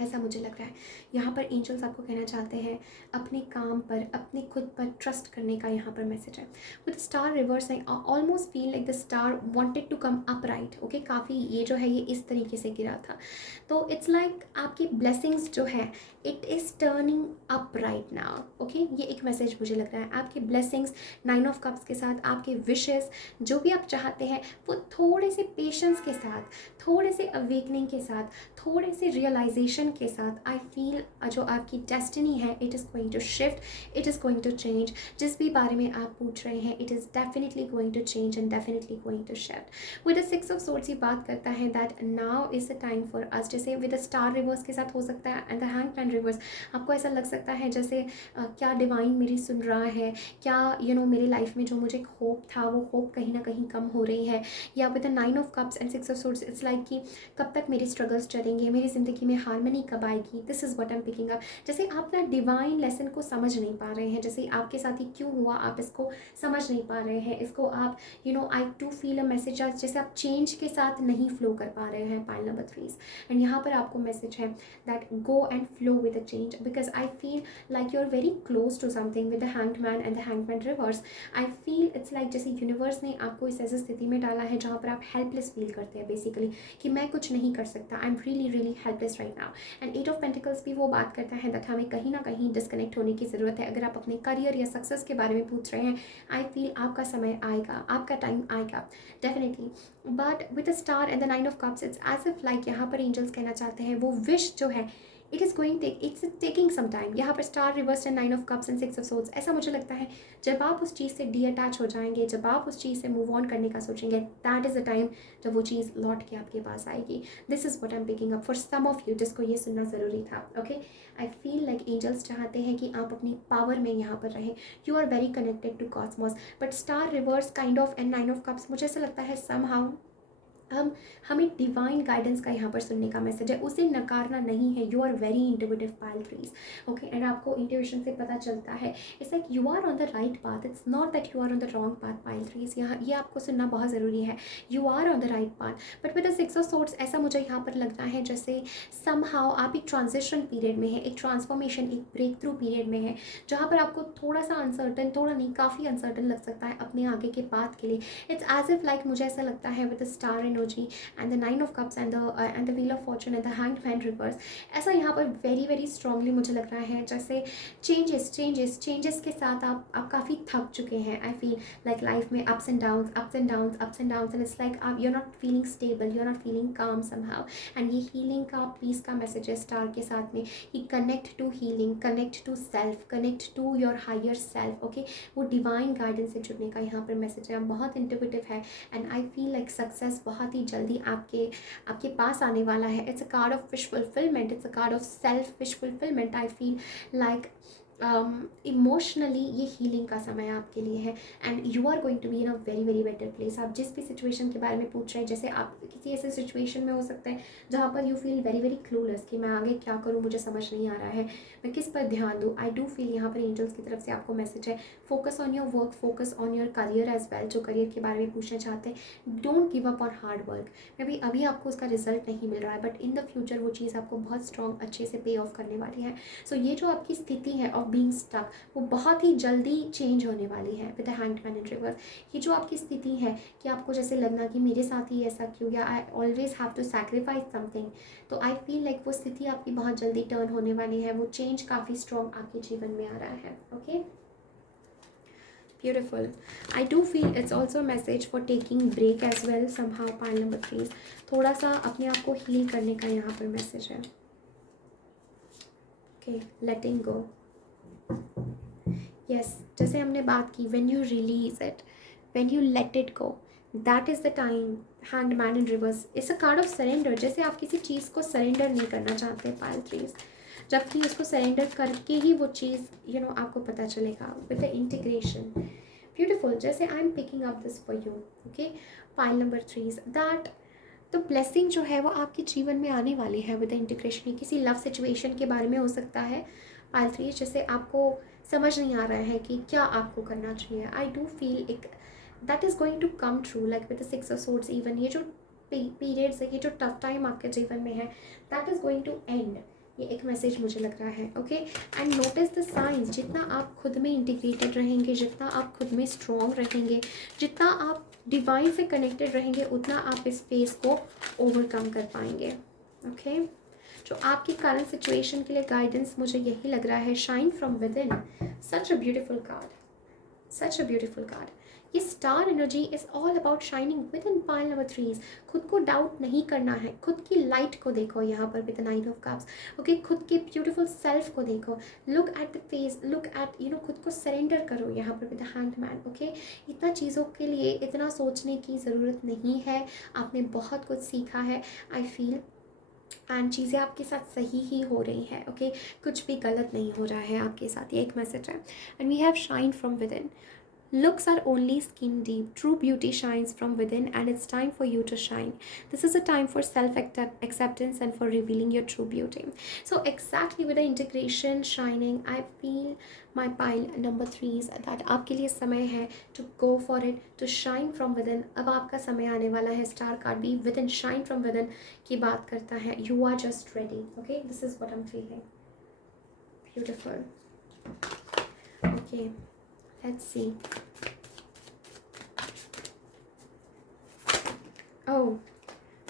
ऐसा मुझे लग रहा है। यहाँ पर एंजल्स आपको कहना चाहते हैं अपने काम पर, अपने खुद पर ट्रस्ट करने का यहाँ पर मैसेज है। With star reverse I almost feel like the star wanted to come up right. Okay, काफ़ी ये जो है ये इस तरीके से गिरा था, तो इट्स लाइक आपकी ब्लेसिंग्स जो है it is turning up right now. Okay, ये एक मैसेज मुझे लग रहा है। आपकी ब्लेसिंग्स 9 ऑफ कप्स के साथ, आपके विशेस जो भी आप चाहते हैं वो थोड़े से पेशेंस के साथ, थोड़े से अवेकनिंग के साथ, थोड़े से रियलाइजेशन के साथ आई फील जो आपकी डेस्टिनी है it is going to shift, it is going to change. जिस भी बारे में आप पूछ रहे हैं it is definitely going to change and definitely going to shift. With the 6 of swords ये बात करता है that now is the time for us. जैसे विद द स्टार रिवर्स के साथ हो सकता है एंड द हैंगमैन रिवर्स, आपको ऐसा लग सकता है जैसे क्या डिवाइन मेरी सुन रहा है, क्या मेरी लाइफ में जो मुझे होप था वो होप कहीं ना कहीं कम हो रही है। या with the 9 of cups and 6 of swords it's like कि कब तक मेरे स्ट्रगल्स चलेंगे, मेरी ज़िंदगी में हारमनी कब आएगी। This is what I am picking up. जैसे आप ना डिवाइन लेसन को समझ नहीं पा रहे हैं, जैसे आपके साथ ही क्यों हुआ आप इसको समझ नहीं पा रहे हैं, इसको आप आई टू फील अ मैसेज जैसे आप चेंज के साथ नहीं फ्लो कर पा रहे हैं। पाइल नंबर 3 एंड यहाँ पर आपको मैसेज है that go and flow with a change because I feel like you are very close to something with the hanged man and the hangman reverse. I feel it's like जैसे universe ने आपको इस ऐसी स्थिति में डाला है जहाँ पर आप हेल्पलेस फील करते हैं बेसिकली, कि मैं कुछ नहीं कर सकता, I am really really helpless right now. And 8 of pentacles भी वो बात करता है दैट हमें कहीं ना कहीं डिस्कनेक्ट होने की ज़रूरत है। अगर आप अपने करियर या सक्सेस के बारे में पूछ रहे हैं आई फील आपका समय आएगा, आपका टाइम आएगा definitely. But with the star and the 9 of cups it's as if like यहाँ पर एंजल्स कहना चाहते हैं वो विश जो है it is going it's taking some time. यहाँ पर star reverse and 9 of cups and 6 of swords, ऐसा मुझे लगता है जब आप उस चीज़ से डी अटैच हो जाएंगे, जब आप उस चीज़ से मूव ऑन करने का सोचेंगे, दैट इज़ द टाइम जब वो चीज़ लौट के आपके पास आएगी। This is what I am picking up for some of you जिसको ये सुनना ज़रूरी था। Okay, I feel like angels चाहते हैं कि आप अपनी पावर में यहाँ पर रहें। You are very connected to cosmos, but star reverse kind of and 9 of cups मुझे ऐसा लगता है समहाउ हमें डिवाइन गाइडेंस का यहाँ पर सुनने का मैसेज है, उसे नकारना नहीं है। You are very intuitive pile three. Okay, and आपको इंट्यूशन से पता चलता है it's like you are on the right path, it's not that you are on the wrong path pile three. यहाँ ये आपको सुनना बहुत ज़रूरी है। You are on the right path but with the 6 of swords ऐसा मुझे यहाँ पर लगता है जैसे समहाउ आप एक ट्रांजिशन पीरियड में है, एक ट्रांसफॉर्मेशन, एक ब्रेक थ्रू पीरियड में है जहाँ पर आपको थोड़ा सा अनसर्टन, थोड़ा नहीं काफ़ी अनसर्टन लग सकता है अपने आगे के पाथ के लिए। इट्स एज इफ लाइक मुझे ऐसा लगता है with the star energy and the 9 of cups and the wheel of fortune and the hanged man reverse, ऐसा यहाँ पर वेरी वेरी स्ट्रांगली मुझे लग रहा है जैसे चेंजेस के साथ आप काफ़ी थक चुके हैं। आई फील लाइक लाइफ में ups and downs and it's like आप you are not feeling stable, you are not feeling calm somehow. And ये हीलिंग का पीस का मैसेज है स्टार के साथ में कि connect to healing, connect to self, connect to your higher self. Okay, वो डिवाइन गाइडेंस से जुड़ने का यहाँ पर मैसेज है, बहुत इंट्यूटिव है। And I feel like success बहुत ही जल्दी आपके पास आने वाला है। It's a card of wish fulfilment, it's a card of self wish fulfilment. I feel like emotionally ये हीलिंग का समय आपके लिए है and you are going to be in a very very better place. आप जिस भी सिचुएशन के बारे में पूछ रहे हैं, जैसे आप किसी ऐसे सिचुएशन में हो सकते हैं जहाँ पर you feel very very clueless कि मैं आगे क्या करूँ, मुझे समझ नहीं आ रहा है, मैं किस पर ध्यान दूँ। आई डू फील यहाँ पर एंजल्स की तरफ से आपको मैसेज है focus on your work, focus on your career as well. जो करियर के बारे में पूछना चाहते हैं, don't give up on hard work. Maybe अभी आपको उसका रिजल्ट नहीं मिल रहा है बट इन द फ्यूचर वो चीज़ आपको बहुत स्ट्रॉन्ग अच्छे से पे ऑफ करने वाली है। सो ये जो आपकी स्थिति है ऑफ बीइंग स्टक वो बहुत ही जल्दी चेंज होने वाली है with the hanged man in reverse. ये जो आपकी स्थिति है कि आपको जैसे लगना कि मेरे साथ ही ऐसा क्यों, या I always have to sacrifice something, तो आई फील लाइक वो स्थिति आपकी बहुत जल्दी टर्न होने वाली है। वो चेंज काफ़ी स्ट्रॉन्ग आपके जीवन में आ रहा है। Okay, beautiful. I do feel it's also message for taking break as well somehow. Pile number 3 थोड़ा सा अपने आप को हील करने का यहाँ पर मैसेज है। ओके, लेटिंग गो। यस, जैसे हमने बात की when you release it, when you let it go, that is the time. Hanged man in reverse it's a card of surrender. जैसे आप किसी चीज़ को सरेंडर नहीं करना चाहते पाइल ट्रीज, जबकि उसको सरेंडर करके ही वो चीज़ आपको पता चलेगा विद द इंटीग्रेशन। ब्यूटिफुल, जैसे आई am picking up this for you. Okay, pile number 3 that तो ब्लेसिंग जो है वो आपके जीवन में आने वाली है विद द इंटीग्रेशन। किसी लव सिचुएशन के बारे में हो सकता है पाइल 3, जैसे आपको समझ नहीं आ रहा है कि क्या आपको करना चाहिए। आई डू फील एक that is going to come true like with the 6 of swords. Even ये जो पीरियड्स है, ये जो टफ टाइम आपके जीवन में है, that is going to end. ये एक मैसेज मुझे लग रहा है। Okay, and notice the science. जितना आप खुद में इंटीग्रेटेड रहेंगे, जितना आप खुद में स्ट्रॉन्ग रहेंगे, जितना आप डिवाइन से कनेक्टेड रहेंगे, उतना आप इस फेस को ओवरकम कर पाएंगे। ओके, जो आपकी करंट सिचुएशन के लिए गाइडेंस मुझे यही लग रहा है, shine from within. Such a beautiful card, such a beautiful card. ये star energy is all about shining within pile number 3। खुद को डाउट नहीं करना है, खुद की लाइट को देखो यहाँ पर with night of cups. Okay, खुद के ब्यूटिफुल सेल्फ को देखो, look at the face, look at खुद को सरेंडर करो यहाँ पर विद हैंड मैन। ओके, इतना चीज़ों के लिए इतना सोचने की ज़रूरत नहीं है, आपने बहुत कुछ सीखा है आई फील, एंड चीज़ें आपके साथ सही ही हो रही हैं। ओके, कुछ भी गलत नहीं हो रहा है आपके साथ, ये एक मैसेज है। And we have shine from within. Looks are only skin deep. True beauty shines from within, and it's time for you to shine. This is a time for self-acceptance and for revealing your true beauty. So exactly with the integration shining, I feel my pile number 3s that आपके लिए समय है to go for it, to shine from within. अब आपका समय आने वाला है। स्टार कार्ड भी within, shine from within की बात करता है। You are just ready. Okay, this is what I'm feeling. Beautiful. Okay. Let's see. Oh,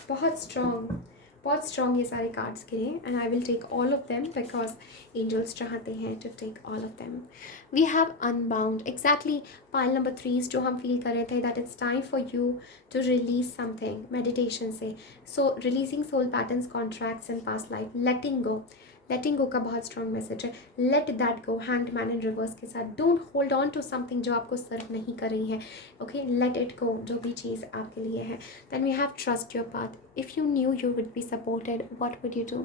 बहुत strong ये सारे कार्ड्स के लिए, and I will take all of them because angels चाहते हैं to take all of them. We have unbound. Exactly pile number 3 जो हम feel कर रहे थे, that it's time for you to release something meditation से। So releasing soul patterns, contracts and past life, letting go का बहुत strong message है। Let that go, hanged man in reverse के साथ। Don't hold on to something जो आपको serve नहीं कर रही है। ओके, लेट इट गो, जो भी चीज़ आपके लिए है। Then we have trust your path. If you knew you would be supported, what would you do?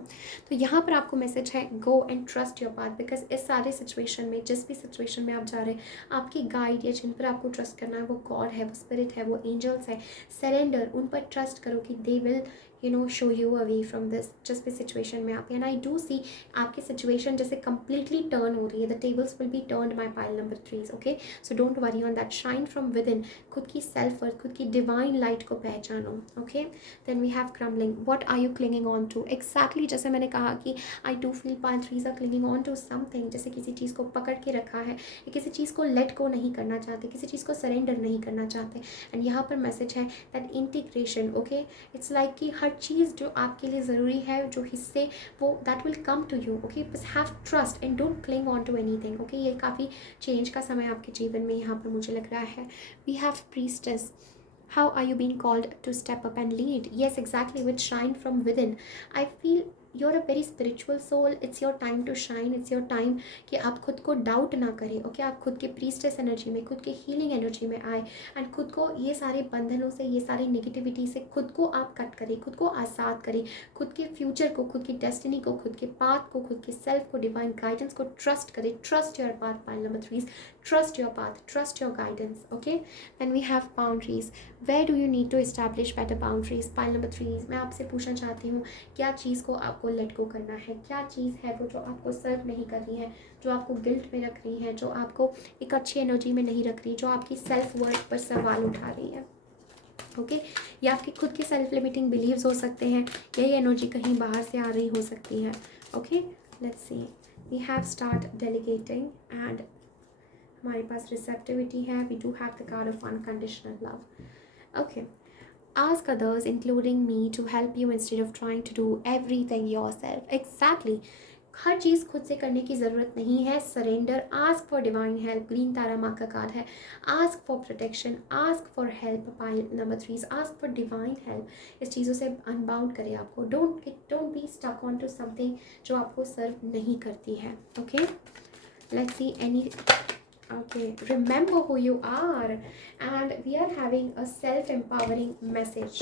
तो यहाँ पर आपको मैसेज है, go and trust your path, because इस सारे सिचुएशन में, जिस भी सिचुएशन में आप जा रहे हैं, आपकी गाइड या जिन पर आपको ट्रस्ट करना है वो गॉड है, वो स्पिरिट है, वो एंजल्स है। सरेंडर, उन पर ट्रस्ट करो कि they will show you away from this जिस भी सिचुएशन में आप। एंड आई डू सी आपकी सिचुएशन जैसे कंप्लीटली टर्न हो रही है। The tables will be turned by pile number 3। Okay, so don't worry on that. Shine from within. खुद की सेल्फ वर्थ, खुद की डिवाइन लाइट को पहचानो। Okay, then we have crumbling. What are you clinging on to? Exactly जैसे मैंने कहा कि I do feel pile 3 are clinging on to something, जैसे किसी चीज़ को पकड़ के रखा है, या किसी चीज़ को लेट को नहीं करना चाहते, किसी चीज़ को सरेंडर नहीं करना चाहते। एंड यहाँ पर मैसेज है that integration. Okay, it's like कि हर चीज़ जो आपके लिए ज़रूरी है, जो हिस्से, वो that will come to you. Okay, बस have trust and don't cling on to anything. Okay, ये काफ़ी चेंज का समय आपके जीवन में यहाँ पर मुझे लग रहा है। We have priestess. How are you being called to step up and lead? Yes, exactly, with shine from within. I feel you're a very spiritual soul. It's your time to shine. It's your time कि आप खुद को doubt ना करें। Okay, आप खुद के priestess energy में, खुद के हीलिंग एनर्जी में आए, एंड खुद को ये सारे बंधनों से, ये सारी नेगेटिविटी से खुद को आप कट करें, खुद को आज़ाद करें, खुद के फ्यूचर को, खुद की डेस्टिनी को, खुद के पाथ को, खुद के सेल्फ को, डिवाइन गाइडेंस को ट्रस्ट करें। Trust your path, pile number 3। Trust your path, trust your guidance. Okay, then we have boundaries. Where do you need to establish better boundaries? Pile number 3, मैं आपसे पूछना चाहती हूँ, क्या चीज़ को आपको लेट गो करना है? क्या चीज़ है वो जो आपको सर्व नहीं कर रही है, जो आपको गिल्ट में रख रही है, जो आपको एक अच्छी एनर्जी में नहीं रख रही, जो आपकी सेल्फ वर्थ पर सवाल उठा रही है? ओके, ये आपकी खुद की सेल्फ लिमिटिंग बिलीव्स हो सकते हैं, यही एनर्जी कहीं बाहर से आ रही हो सकती है। Okay, let's see. We have start delegating, and हमारे पास रिसेप्टिविटी है। We do have the card of unconditional love. Okay, ask others, including me, to help you instead of trying to do everything yourself. Exactly, हर चीज़ खुद से करने की ज़रूरत नहीं है। Surrender, ask for divine help. Green Tara माँ का कार्ड है। Ask for protection, ask for help. Pile number 3, ask for divine help. इस चीज़ों से अनबाउंड करें आपको। Don't be stuck on to something जो आपको सर्व नहीं करती है। Okay, let's see any. Okay, remember who you are, and we are having a self-empowering message.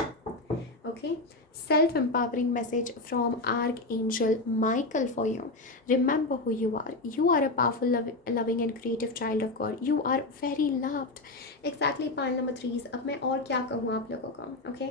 Okay, self-empowering message from Archangel Michael for you. Remember who you are. You are a powerful, loving and creative child of God. You are very loved. Exactly, pile number 3। अब मैं और क्या कहूँ आप लोगों को? Okay,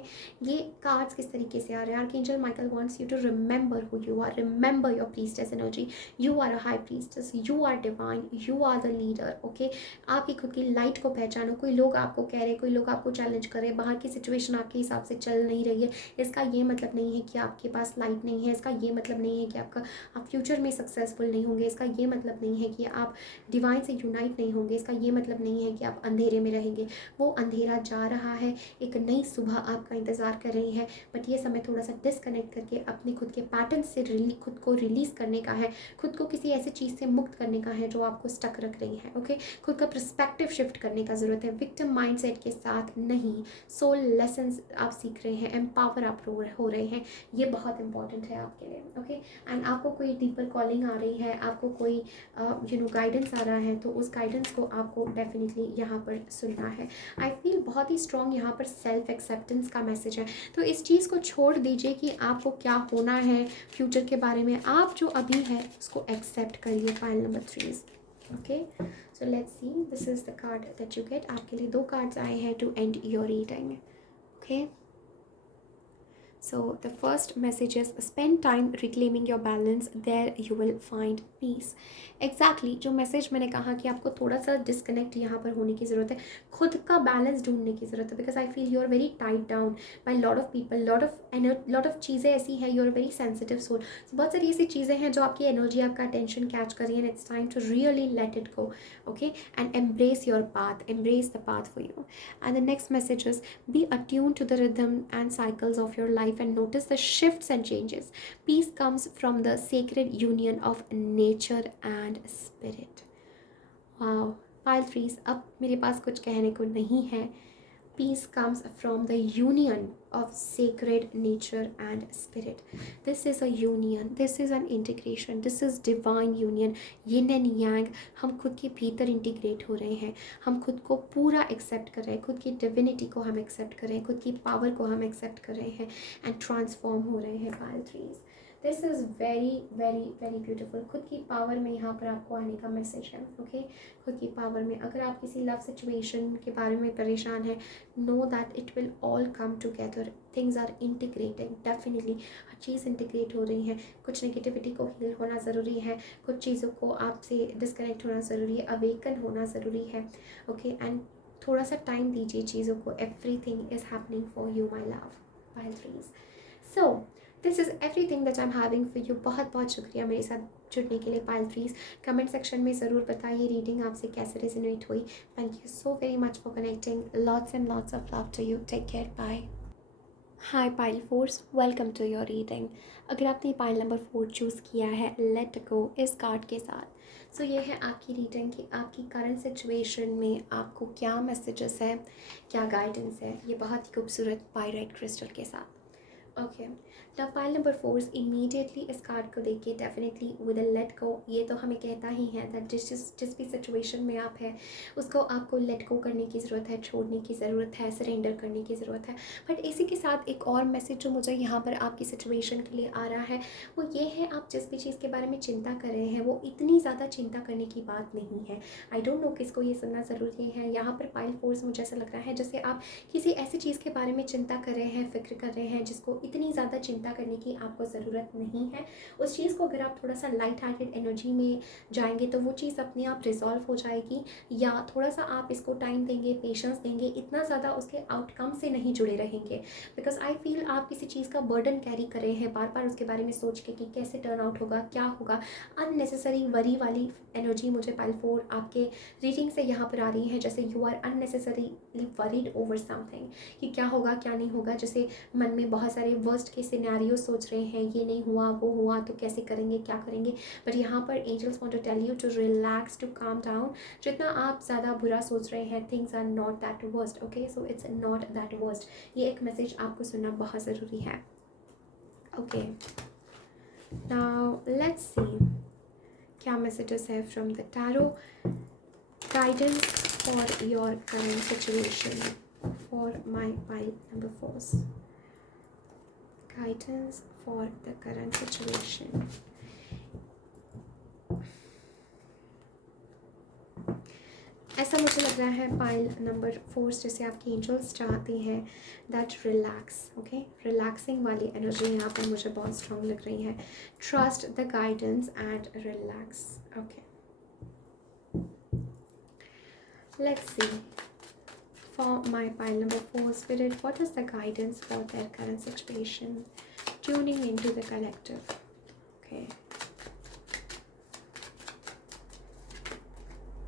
ये cards किस तरीके से आ रहे हैं? Archangel Michael wants you to remember who you are. Remember your priestess energy. You are a high priestess, you are divine, you are the leader. Okay, आपकी खुद की लाइट को पहचानो। कोई लोग आपको कह रहे, कोई लोग आपको चैलेंज कर रहे, बाहर की सिचुएशन आपके हिसाब से चल नहीं रही है, इसका ये मतलब नहीं है कि आपके पास लाइट नहीं है, इसका ये मतलब नहीं है कि आप फ्यूचर में सक्सेसफुल नहीं होंगे, इसका ये मतलब नहीं है कि आप डिवाइन से यूनाइट नहीं होंगे, इसका ये मतलब नहीं है कि आप अंधेरे में रहेंगे। वो अंधेरा जा रहा है, एक नई सुबह आपका इंतज़ार कर रही है, बट ये समय थोड़ा सा डिस्कनेक्ट करके अपने खुद के पैटर्न से खुद को रिलीज़ करने का है, खुद को किसी ऐसी चीज़ से मुक्त करने का है जो आपको स्टक रख रही है। ओके, खुद का पर्सपेक्टिव शिफ्ट करने का ज़रूरत है। विक्टिम माइंडसेट के साथ नहीं, सोल लेसन्स आप सीख रहे हैं, एम्पावर आप हो रहे हैं, ये बहुत इंपॉर्टेंट है आपके लिए। ओके, एंड आपको कोई डीपर कॉलिंग आ रही है, आपको कोई गाइडेंस आ रहा है, तो उस गाइडेंस को आपको डेफिनेटली यहाँ पर सुनना है। आई फील बहुत ही स्ट्रॉन्ग यहाँ पर सेल्फ एक्सेप्टेंस का मैसेज है। तो इस चीज़ को छोड़ दीजिए कि आपको क्या होना है फ्यूचर के बारे में, आप जो अभी है उसको एक्सेप्ट करिए। Pile number 3। Okay, so let's see, this is the card that you get. आपके लिए 2 कार्ड्स आए हैं to end your reading. Okay, so the first message is spend time reclaiming your balance, there you will find peace. exactly जो message मैंने कहा कि आपको थोड़ा सा डिस्कनेक्ट यहाँ पर होने की ज़रूरत है, खुद का बैलेंस ढूंढने की ज़रूरत है, because I feel you are very tied down by lot of people, lot of चीज़ें ऐसी हैं, you are very sensitive soul. बहुत सारी ऐसी चीज़ें हैं जो आपकी एनर्जी, आपका अटेंशन कैच कर रही है, and it's time to really let it go. Okay, and embrace your path, embrace the path for you. And the next message is be attuned to the rhythm and cycles of your life and notice the shifts and changes. Peace comes from the sacred union of nature and spirit. Wow, pile 3, अब मेरे पास कुछ कहने को नहीं है। Peace comes from the union of sacred nature and spirit. This is a union, this is an integration, this is divine union. yin and yang, हम खुद के भीतर इंटीग्रेट हो रहे हैं, हम खुद को पूरा एक्सेप्ट कर रहे हैं, खुद की डिविनिटी को हम एक्सेप्ट कर रहे हैं, खुद की पावर को हम एक्सेप्ट कर रहे हैं एंड ट्रांसफॉर्म हो रहे हैं। Pile 3, this is very very very beautiful. खुद की पावर में यहाँ पर आपको आने का मैसेज है। ओके, खुद की पावर में अगर आप किसी लव सिचुएशन के बारे में परेशान हैं, know that it will all come together, things are integrating, definitely हर चीज़ इंटीग्रेट हो रही है। कुछ नेगेटिविटी को हील होना ज़रूरी है, कुछ चीज़ों को आपसे डिस्कनेक्ट होना ज़रूरी है, अवेकन होना ज़रूरी है। ओके, एंड थोड़ा सा टाइम दीजिए चीज़ों को। Everything is happening for you my love. Pile 3, so this is everything that I am having for you. बहुत बहुत शुक्रिया मेरे साथ जुड़ने के लिए। पाइल 3, कमेंट सेक्शन में ज़रूर बताइए रीडिंग आपसे कैसे रेजोनेट हुई। Thank you so very much for connecting. Lots and lots of love to you. Take care, bye. Hi pile 4, welcome to your reading. अगर आपने पाइल नंबर 4 चूज़ किया है लेट गो इस कार्ड के साथ, सो ये है आपकी रीडिंग कि आपकी करंट सिचुएशन में आपको क्या मैसेजेस है, क्या गाइडेंस है, ये बहुत ही खूबसूरत पाइराइट क्रिस्टल के साथ। Okay, now pile number 4 immediately इस कार्ड को देखिए, definitely with a let go. ये तो हमें कहता ही है दैट जिस भी सिचुएशन में आप है उसको आपको लेट गो करने की ज़रूरत है, छोड़ने की ज़रूरत है, सरेंडर करने की ज़रूरत है। बट इसी के साथ एक और मैसेज जो मुझे यहाँ पर आपकी सिचुएशन के लिए आ रहा है वो ये है, आप जिस भी चीज़ के बारे में चिंता कर रहे हैं वो इतनी ज़्यादा चिंता करने की बात नहीं है। आई डोंट नो किसको ये सुनना ज़रूरी है। यहाँ पर पाइल 4 मुझे ऐसा लग रहा है जैसे आप किसी ऐसी चीज़ के बारे में चिंता कर रहे हैं, फिक्र कर रहे हैं जिसको इतनी ज़्यादा चिंता करने की आपको ज़रूरत नहीं है। उस चीज़ को अगर आप थोड़ा सा लाइट हार्टेड एनर्जी में जाएंगे तो वो चीज़ अपने आप रिजॉल्व हो जाएगी, या थोड़ा सा आप इसको टाइम देंगे, पेशेंस देंगे, इतना ज़्यादा उसके आउटकम से नहीं जुड़े रहेंगे। बिकॉज आई फील आप किसी चीज़ का बर्डन कैरी कर रहे हैं, बार बार उसके बारे में सोच के कि कैसे टर्न आउट होगा, क्या होगा। अननेसेसरी वरी वाली एनर्जी मुझे पाइल 4 आपके रीडिंग से यहाँ पर आ रही है, जैसे you are unnecessarily worried over something कि क्या होगा क्या नहीं होगा, जैसे मन में बहुत सारे वर्स्ट के सिनेरियो सोच रहे हैं, ये नहीं हुआ वो हुआ तो कैसे करेंगे क्या करेंगे। बट यहाँ पर angels want to tell you to relax, to calm down. जितना आप ज़्यादा बुरा सोच रहे हैं, things are not that worst. Okay, so it's not that worst. ये एक मैसेज आपको सुनना बहुत ज़रूरी है। ओके, नाउ लेट्स सी क्या मैसेजेस है from the tarot. Guidance for your current situation for my pile number 4। Guidance for the current situation. ऐसा मुझे लग रहा है पाइल नंबर 4 जैसे आपकी एंजल्स चाहती हैं दैट रिलैक्स। ओके, रिलैक्सिंग वाली एनर्जी यहाँ पर मुझे बहुत स्ट्रॉन्ग लग रही है। Trust the guidance and relax. Okay, let's C for my pile number 4 spirit, what is the guidance for their current situation? Tuning into the collective. Okay.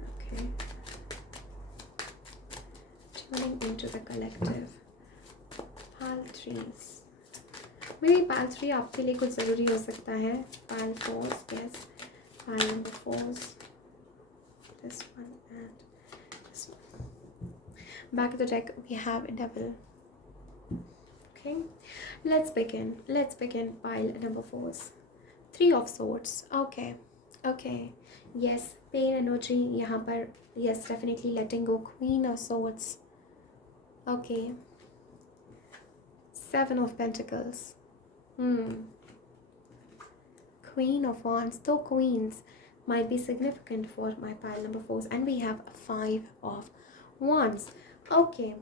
Okay. Tuning into the collective. Pile 3s. मेरी पाल 3 आपके लिए कुछ ज़रूरी हो सकता है. पाल 4s, yes. Pile number 4s. This one and this one. Back of the deck, we have a double. Okay, let's begin pile number 4s. 3 of swords. Okay, yes, pain energy यहाँ पर. Yes, definitely letting go. Queen of swords. Okay, 7 of pentacles. Queen of wands. So queens might be significant for my pile number 4s, and we have 5 of wands. Okay.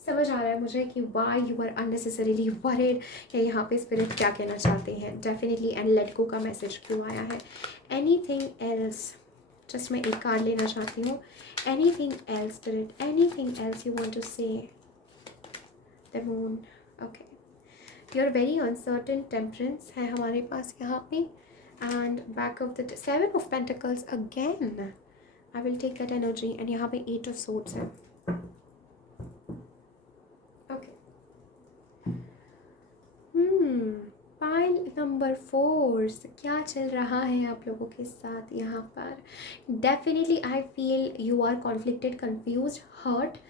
समझ आ रहा है मुझे कि why you are unnecessarily worried, या यहाँ पे spirit क्या कहना चाहते हैं. डेफिनेटली एंड लेट गो का मैसेज क्यों आया है. एनीथिंग एल्स, जस्ट मैं एक कार्ड लेना चाहती हूँ. Anything else spirit, anything else you want to say. The moon. Okay, you're very uncertain. Temperance है हमारे पास यहाँ पे. And back of the 7 of pentacles again. I will take that energy. And यहाँ पे 8 of swords है. Okay. Pile number 4. क्या चल रहा है आप लोगों के साथ यहाँ पर. Definitely I feel you are conflicted, confused, hurt.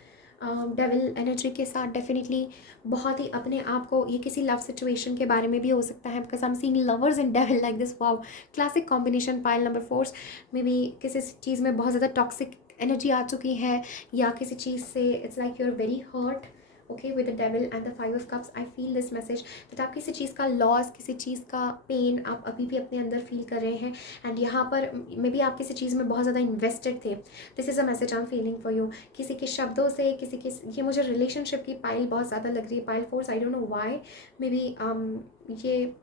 Devil energy के साथ डेफिनेटली बहुत ही अपने आप को, ये किसी लव सिचुएशन के बारे में भी हो सकता है, because I am seeing lovers in devil like this. Wow, classic combination. Pile number 4 may be किसी चीज़ में बहुत ज़्यादा टॉक्सिक एनर्जी आ चुकी है, या किसी चीज़ से it's like you are very hurt. Okay, with the devil and the 5 of cups, I feel this message that आप किसी चीज़ का लॉस, किसी चीज़ का पेन आप अभी भी अपने अंदर फील कर रहे हैं. एंड यहाँ पर मे बी आप किसी चीज़ में बहुत ज़्यादा इन्वेस्टेड थे. This is a message I am feeling for you. किसी के शब्दों से, किसी के, ये मुझे रिलेशनशिप की पाइल बहुत ज़्यादा लग रही है. Pile 4, I don't know why. May be ये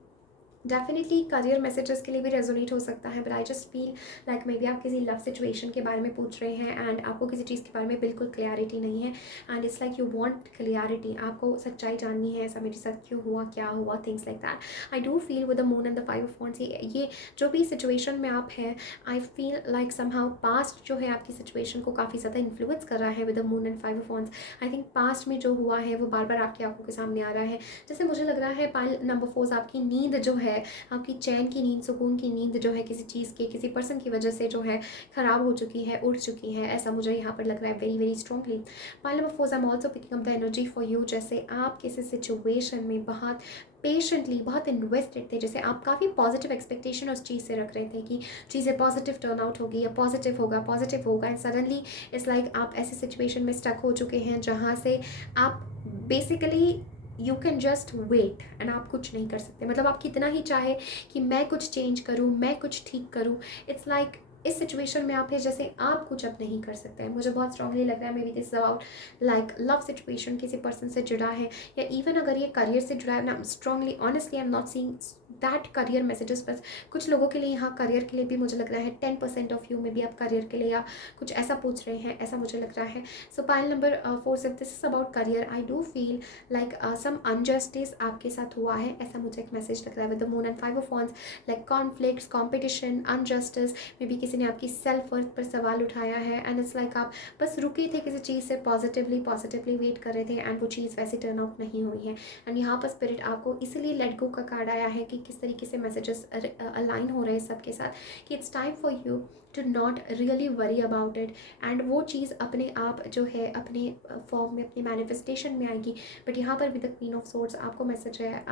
डेफिनेटली करियर मैसेजेस के लिए भी रेजोनेट हो सकता है. But I just feel like may be आप किसी लव सिचुएशन के बारे में पूछ रहे हैं एंड आपको किसी चीज़ के बारे में बिल्कुल क्लियरिटी नहीं है. And it's like you want clarity. आपको सच्चाई जाननी है, ऐसा मेरे साथ क्यों हुआ, क्या हुआ, things like that. I do feel with the moon and the 5 of wands, ये जो भी सिचुएशन में आप हैं, I feel like somehow past जो है आपकी सिचुएशन को काफ़ी ज़्यादा इन्फ्लुएंस कर रहा है with the moon and 5 of wands. I think past में जो हुआ है वो बार बार आपकी आंखों के सामने आ रहा है. जैसे मुझे लग रहा है पाइल नंबर 4 आपकी नींद जो है, आपकी चैन की नींद, सुकून की नींद जो है किसी चीज़ के, किसी पर्सन की वजह से जो है ख़राब हो चुकी है, उड़ चुकी है. ऐसा मुझे यहाँ पर लग रहा है very very strongly. Pile number 4 I am also picking up the energy for you. जैसे आप किसी सिचुएशन में बहुत पेशेंटली, बहुत इन्वेस्टेड थे, जैसे आप काफ़ी पॉजिटिव एक्सपेक्टेशन उस चीज़ से रख रहे थे कि चीज़ें पॉजिटिव टर्न आउट होगी या पॉजिटिव होगा. एंड सडनली इट्स लाइक आप ऐसे सिचुएशन में स्टक हो चुके हैं जहाँ से आप basically you can just wait and आप कुछ नहीं कर सकते. मतलब आप कितना ही चाहे कि मैं कुछ चेंज करूँ, मैं कुछ ठीक करूँ, इट्स लाइक इस सिचुएशन में आप है जैसे आप कुछ अब नहीं कर सकते हैं. मुझे बहुत स्ट्रांगली लग रहा है may be this about like love situation, किसी पर्सन से जुड़ा है, या इवन अगर ये करियर से जुड़ा है ना. Strongly honestly I am not seeing that career messages. बस कुछ लोगों के लिए यहाँ करियर के लिए भी मुझे लग रहा है 10% ऑफ यू में भी आप करियर के लिए या कुछ ऐसा पूछ रहे हैं, ऐसा मुझे लग रहा है. So pile number 4 if this is about career, I do feel like some injustice आपके साथ हुआ है, ऐसा मुझे एक मैसेज लग रहा है with the moon and 5 of wands. Like conflicts, competition, injustice, may be किसी ने आपकी सेल्फ वर्थ पर सवाल उठाया है. एंड इट्स लाइक आप बस रुके थे किसी चीज़ से, पॉजिटिवली वेट कर रहे थे एंड वो चीज़ वैसे टर्न आउट नहीं हुई है. एंड यहाँ पर स्पिरिट आपको इसीलिए लेट गो का कार्ड आया है कि किस तरीके से मैसेजेस अलाइन हो रहे हैं सबके साथ, कि it's time for you to not really worry about it. And वो चीज़ अपने आप जो है अपने फॉर्म में, अपनी मैनिफेस्टेशन में आएगी. बट यहाँ पर with the queen of swords आपको मैसेज है,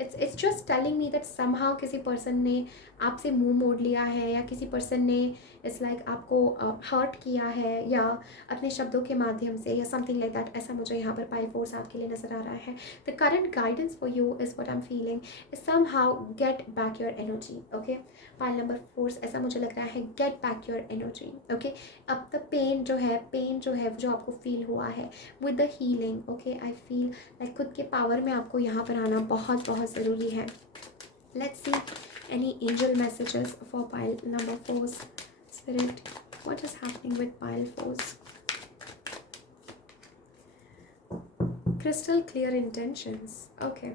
it's just telling me that somehow किसी पर्सन ने आपसे मुंह मोड़ लिया है, या किसी पर्सन ने इट्स लाइक आपको हर्ट किया है, या अपने शब्दों के माध्यम से, या समथिंग लाइक दैट. ऐसा मुझे यहाँ पर पाइल 4 आपके लिए नजर आ रहा है. The current guidance for you is what I am feeling is somehow get back your energy. Okay, pile number 4 ऐसा मुझे लग रहा है, get back your energy. Okay, अब द पेन जो है जो आपको फील हुआ है with the healing. Okay, I feel like खुद के पावर में आपको यहाँ पर आना बहुत बहुत ज़रूरी है. Let's see any angel messages for pile number 4 spirit. What is happening with pile 4? crystal clear intentions. Okay.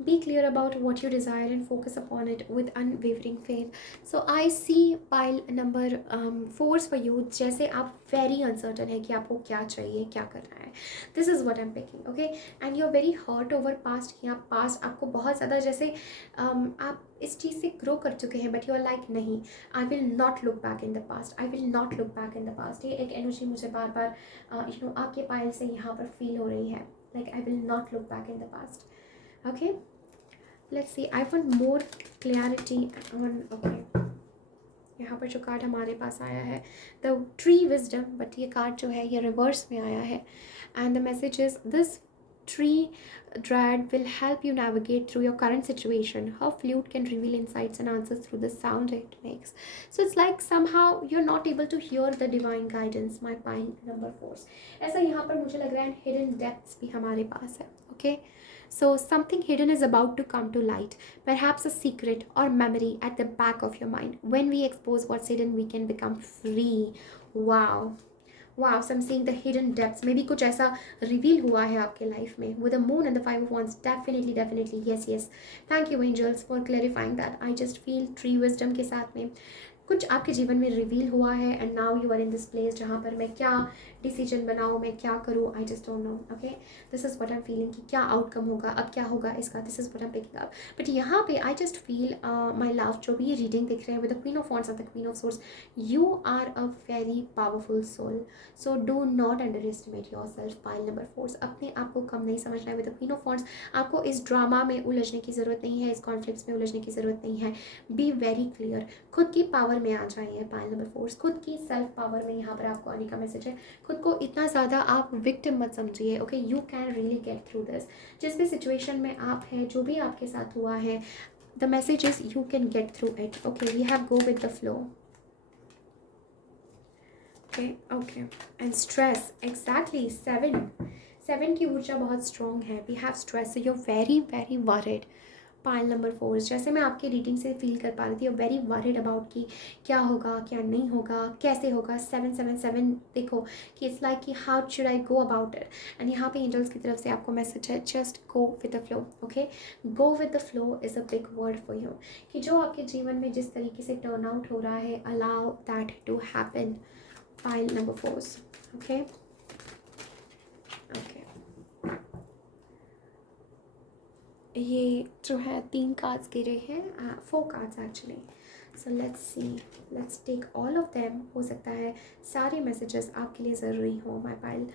Be clear about what you desire and focus upon it with unwavering faith. So I see pile number 4 for you. जैसे आप very uncertain है कि आपको क्या चाहिए, क्या करना है. This is what I'm picking, okay? And you're very hurt over past कि आप past आपको बहुत ज़्यादा जैसे आप इस चीज़ से ग्रो कर चुके हैं, बट यू आर लाइक नहीं, I will not look back in the past, I will not look back in the past. ये एक एनर्जी मुझे बार बार आपके पायल से यहाँ पर फील हो रही है, like I will not look back in the past. Okay, let's C, I want more clarity on. Okay, यहाँ पर जो कार्ड हमारे पास आया है, द ट्री विजडम, बट ये कार्ड जो है ये रिवर्स में आया है. And the message is this tree dread will help you navigate through your current situation. Her flute can reveal insights and answers through the sound it makes. So it's like somehow you're not able to hear the divine guidance. My pine number 4. ऐसा यहाँ पर मुझे लग रहा है hidden depths भी हमारे पास है. Okay, so something hidden is about to come to light, perhaps a secret or memory at the back of your mind. When we expose what's hidden, we can become free. Wow. Wow, so I'm seeing the hidden depths. Maybe कुछ ऐसा reveal हुआ है आपके life में. With the moon and the 5 of wands, definitely, yes. Thank you angels for clarifying that. I just feel tree wisdom के साथ में कुछ आपके जीवन में रिवील हुआ है, and now you are in this place जहाँ पर मैं क्या डिसीजन बनाऊँ, मैं क्या करूँ, I just don't know. Okay, this is what I am feeling कि क्या आउटकम होगा, अब क्या होगा इसका. This is what I am picking up. But यहाँ पे I just feel my love, जो भी रीडिंग दिख रहे हैं with the queen of wands और the queen of source, you are a very powerful soul. So do not underestimate yourself. Pile number 4, अपने आप को कम नहीं समझना है. With the queen of wands आपको इस ड्रामा में उलझने की ज़रूरत नहीं है, इस कॉन्फ्लिक्ट्स में उलझने की ज़रूरत नहीं है. बी वेरी क्लियर, खुद की पावर में आ जाइए. पाइल नंबर 4, खुद की सेल्फ पावर में यहाँ पर आपको आने का मैसेज है. खुद को इतना ज़्यादा आप विक्टिम मत समझिए. Okay, you can really get through this. जिस भी सिचुएशन में आप हैं, जो भी आपके साथ हुआ है, the message is you can get through it. Okay, we have go with the flow. Okay and stress, exactly 7 की ऊर्जा बहुत स्ट्रॉन्ग है. We have stress, you are very worried. Pile number 4, जैसे मैं आपकी रीडिंग से फील कर पा रही थी, वेरी वरिड अबाउट कि क्या होगा, क्या नहीं होगा, कैसे होगा. 7 देखो कि इट्स लाइक कि how should I go about it. And यहाँ पे एंजल्स की तरफ से आपको मैसेज है, just go with the flow. Okay, go with the flow is a big word for you. कि जो आपके जीवन में जिस तरीके से टर्न आउट हो रहा है, allow that to happen. Pile number 4. Okay, ये जो है 3 कार्ड्स गिरे हैं, 4 cards actually. So let's take all of them. हो सकता है सारे मैसेजेस आपके लिए ज़रूरी हो. माई पाइल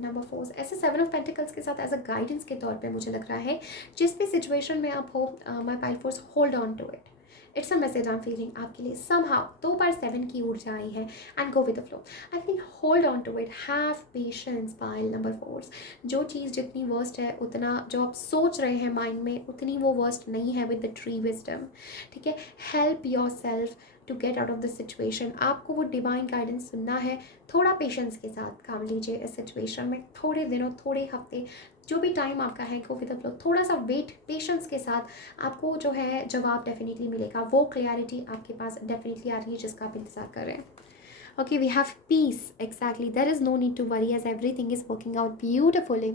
नंबर 4 ऐसे 7 ऑफ पेंटिकल्स के साथ एज अ गाइडेंस के तौर पे मुझे लग रहा है. जिस भी सिचुएशन में आप हो, my pile 4, hold on to it. It's a message I am feeling आपके लिए. समहाउ 2 बार 7 की ऊर्जा आई है, and go with the flow. I feel hold on to it, have patience. Pile number 4, जो चीज़ जितनी वर्स्ट है, उतना जो आप सोच रहे हैं माइंड में, उतनी वो वर्स्ट नहीं है विद द ट्री विजडम. ठीक है, help your self to get out of the situation. आपको वो डिवाइन गाइडेंस सुनना है. थोड़ा पेशेंस के साथ काम लीजिए इस सिचुएशन में. थोड़े दिनों, थोड़े हफ्ते, जो भी टाइम आपका है, गो विद द फ्लो. थोड़ा सा वेट, पेशेंस के साथ आपको जो है जवाब डेफिनेटली मिलेगा. वो क्लैरिटी आपके पास डेफिनेटली आ रही है जिसका आप इंतज़ार कर रहे हैं. Okay, we have peace. Exactly, there is no need to worry as everything is working out beautifully.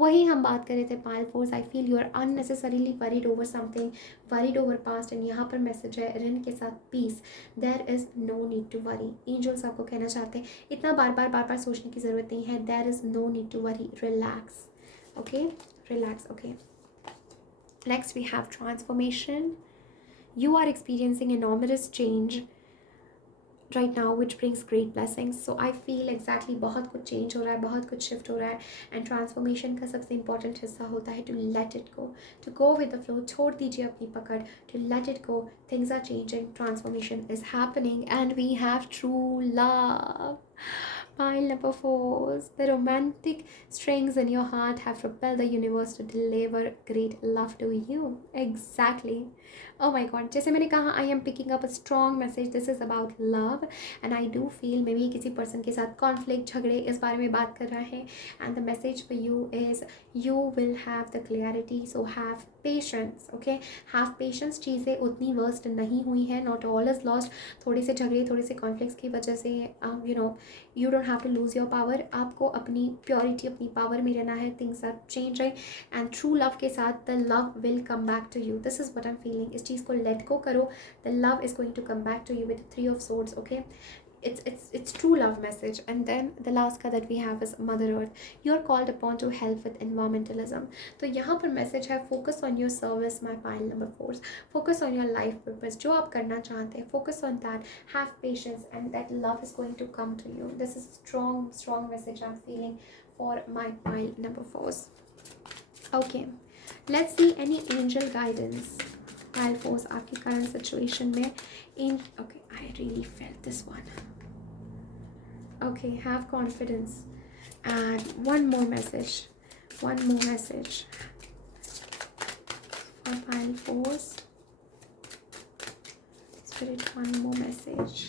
वही हम बात कर रहे थे. Pile 4, I feel you are unnecessarily worried over something, worried over past, and यहाँ पर मैसेज है ऋण के साथ peace. There is no need to worry. Angels आपको कहना चाहते हैं इतना बार बार सोचने की ज़रूरत नहीं है. There is no need to worry. Relax. Okay, relax. Okay, next we have transformation. You are experiencing enormous change right now which brings great blessings. So I feel exactly बहुत कुछ change हो रहा है, बहुत कुछ shift हो रहा है. And transformation का सबसे important हिस्सा होता है to let it go, to go with the flow. छोड़ दीजिए अपनी पकड़, to let it go. Things are changing, transformation is happening, and we have true love. Pile number 4, the romantic strings in your heart have propelled the universe to deliver great love to you. Exactly. Oh my god, जैसे मैंने कहा, I am picking up a strong message. This is about love, and I do feel maybe किसी person के साथ conflict, झगड़े, इस बारे में बात कर रहा है. And the message for you is you will have the clarity. So have patience. Okay, have patience. चीज़ें उतनी worst नहीं हुई हैं. Not all is lost. थोड़े से झगड़े, थोड़े से conflicts की वजह से you don't have to lose your power, आपको अपनी प्योरिटी, अपनी पावर में रहना है. Things are changing and true love के साथ the love will come back to you. This is what I am feeling. इस चीज़ को लेट गो करो. The love is going to come back to you with 3 of swords. Okay, it's true love message. And then the last card that we have is Mother Earth. You are called upon to help with environmentalism. तो यहाँ पर message है focus on your service, my pile number 4. Focus on your life purpose. जो आप करना चाहते हैं, focus on that. Have patience and that love is going to come to you. This is strong message I'm feeling for my pile number 4. Okay, let's see any angel guidance. Pile 4 आपकी current situation में okay, I really felt this one. Okay, have confidence. And one more message for pile 4. Spirit, one more message.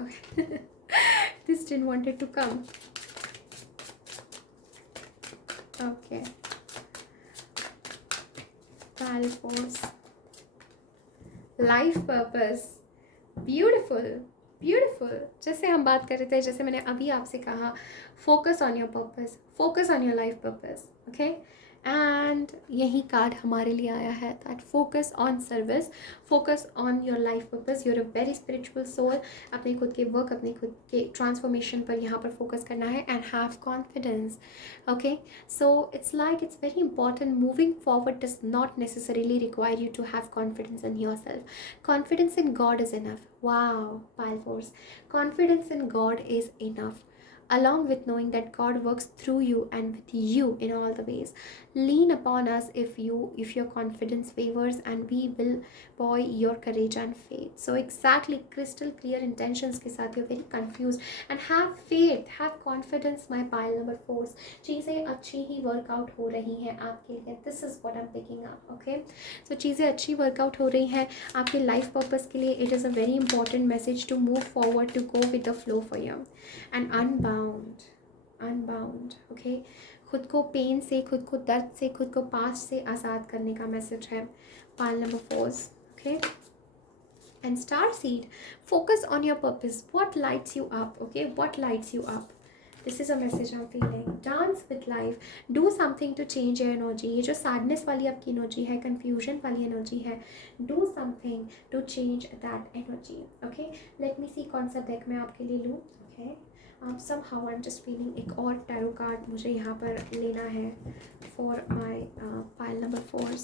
Okay. This didn't want it to come. Okay, pile 4. Life purpose. Beautiful. जैसे हम बात कर रहे थे, जैसे मैंने अभी आपसे कहा, focus on your purpose, focus on your life purpose. Okay, and यही कार्ड हमारे लिए आया है, that focus on service, focus on your life purpose. You're a very spiritual soul. अपने खुद के वर्क, अपने खुद के ट्रांसफॉर्मेशन पर यहाँ पर फोकस करना है. And have confidence. Okay, so it's like it's very important. Moving forward does not necessarily require you to have confidence in yourself. Confidence in God is enough. Wow, pile 4. Confidence in God is enough. Along with knowing that God works through you and with you in all the ways. Lean upon us if your confidence wavers, and we will buoy your courage and faith. So exactly, crystal clear intentions के साथ you're very confused, and have faith, have confidence, my pile number 4. चीज़ें अच्छी ही workout हो रही हैं आपके लिए. This is what I'm picking up. Okay, so चीज़ें अच्छी वर्कआउट हो रही हैं आपके लाइफ पर्पस के लिए. It is a very important message to move forward, to go with the flow for you. And unbound. Okay, खुद को पेन से, खुद को दर्द से, खुद को पास्ट से आज़ाद करने का मैसेज है, pile number 4. Okay, and star seed, focus on your purpose. What lights you up. Okay, what lights you up. This is a message I am feeling. Dance with life. Do something to change your energy. ये जो sadness वाली आपकी energy है, confusion वाली energy है, do something to change that energy. Okay, let me see कौन सा deck मैं आपके लिए लूँ. Okay, somehow I'm just feeling एक और टैरो कार्ड मुझे यहाँ पर लेना है for my pile number 4.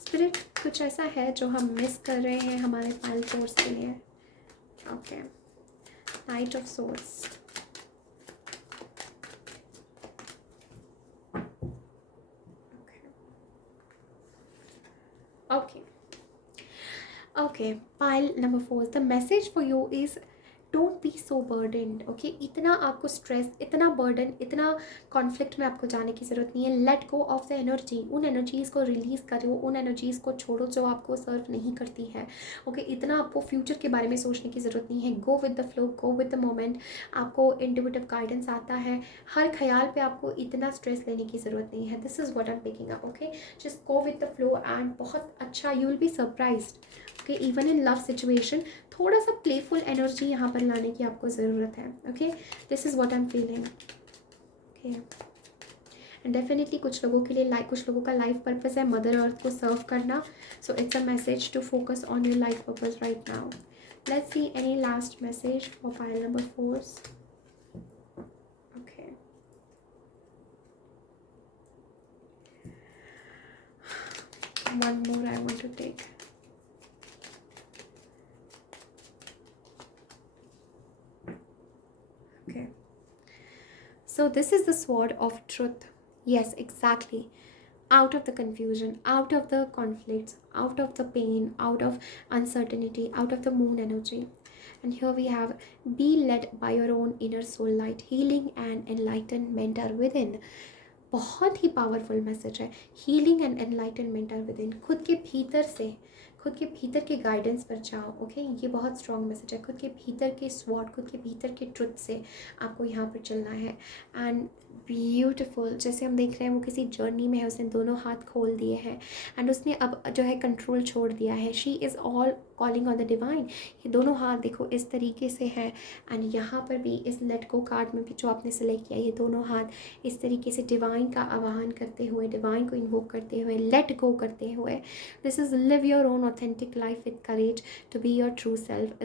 Spirit, कुछ ऐसा है जो हम मिस कर रहे हैं हमारे pile 4 के लिए. Okay, night of swords. Okay, pile number 4. The message for you is don't be so burdened. Okay, इतना आपको स्ट्रेस, इतना बर्डन, इतना कॉन्फ्लिक्ट में आपको जाने की ज़रूरत नहीं है. Let go of the energy. उन एनर्जीज़ को रिलीज़ करो, उन एनर्जीज़ को छोड़ो जो आपको सर्व नहीं करती है. ओके, इतना आपको फ्यूचर के बारे में सोचने की ज़रूरत नहीं है. गो with the flow, go with the moment. आपको इंट्यूटिव गाइडेंस आता है. हर ख्याल पे आपको इतना स्ट्रेस लेने की ज़रूरत नहीं है. This is what I am picking up. Okay, just go with the flow and बहुत अच्छा, you will be surprised. Okay, even in love situation थोड़ा सा प्लेफुल एनर्जी यहाँ पर लाने की आपको ज़रूरत है. Okay, this is what I am feeling. Okay, and definitely कुछ लोगों के लिए कुछ लोगों का लाइफ पर्पस है मदर अर्थ को सर्व करना. So it's a message to focus on your life purpose right now. Let's see any last message for pile number 4. Okay, one more I want to take. Okay, so this is the sword of truth. Yes, exactly. Out of the confusion, out of the conflicts, out of the pain, out of uncertainty, out of the moon energy. And here we have, be led by your own inner soul light. Healing and enlightenment are within. बहुत ही powerful message है. Healing and enlightenment are within. खुद के भीतर के guidance पर जाओ. Okay, ये बहुत स्ट्रॉन्ग मैसेज है. खुद के भीतर के स्वॉर्ड, खुद के भीतर के ट्रुथ से आपको यहाँ पर चलना है. एंड ब्यूटिफुल, जैसे हम देख रहे हैं वो किसी जर्नी में है, उसने दोनों हाथ खोल दिए हैं एंड उसने अब जो है कंट्रोल छोड़ दिया है. She is all calling on the divine. ये दोनों हाथ देखो इस तरीके से है, एंड यहाँ पर भी इस लेट गो कार्ड में भी जो आपने सेलेक्ट किया, ये दोनों हाथ इस तरीके से डिवाइन का आवाहन करते हुए, डिवाइन को इन्वोक करते हुए, लेट गो करते हुए। This is live your own authentic life with courage to be your true self,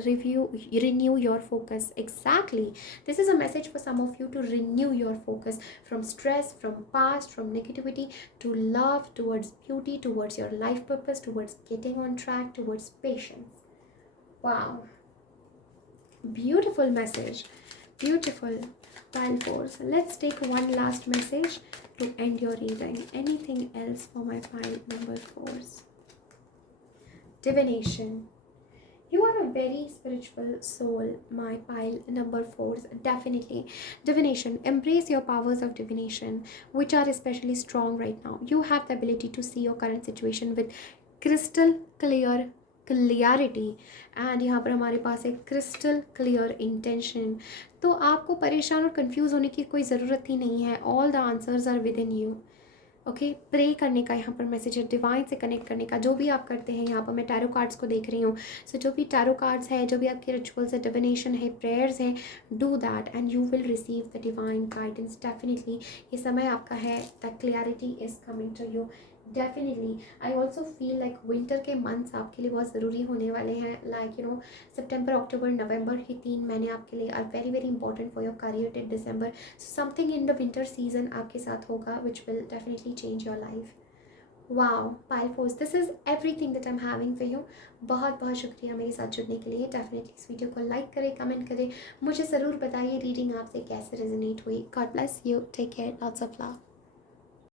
renew your focus. Exactly, this is a message for some of you to renew your focus from stress, from past, from negativity, to love, towards beauty, towards your life purpose, towards getting on track, towards patience. Wow, beautiful message, beautiful. Pile force, let's take one last message to end your reading. Anything else for my pile number 4? Divination. You are a very spiritual soul, my pile number 4. Definitely. Divination. Embrace your powers of divination, which are especially strong right now. You have the ability to see your current situation with crystal clear clarity, and यहाँ पर हमारे पास है crystal clear intention. तो आपको परेशान और confuse होने की कोई ज़रूरत ही नहीं है। All the answers are with in you. Okay, pray करने का यहाँ पर मैसेज है, डिवाइन से कनेक्ट करने का। जो भी आप करते हैं, यहाँ पर मैं टैरो कार्ड्स को देख रही हूँ, सो जो भी टैरो कार्ड्स है, जो भी आपके रिचुअल्स है, डिविनेशन है, प्रेयर्स है, do that and you will receive the divine guidance. Definitely ये समय आपका है, the clarity is coming to you. Definitely I also feel like winter के मंथ्स आपके लिए बहुत ज़रूरी होने वाले हैं। Like you know, September, October, November, ये 3 महीने आपके लिए are very very important for your career till December. Something in the winter season आपके साथ होगा which will definitely change your life. Wow pile force, this is everything that I am having for you. बहुत बहुत शुक्रिया मेरे साथ जुड़ने के लिए। डेफिनेटली इस वीडियो को लाइक करें, कमेंट करें, मुझे ज़रूर बताइए रीडिंग आपसे कैसे रेजोनेट हुई। God bless you, take care, lots of love.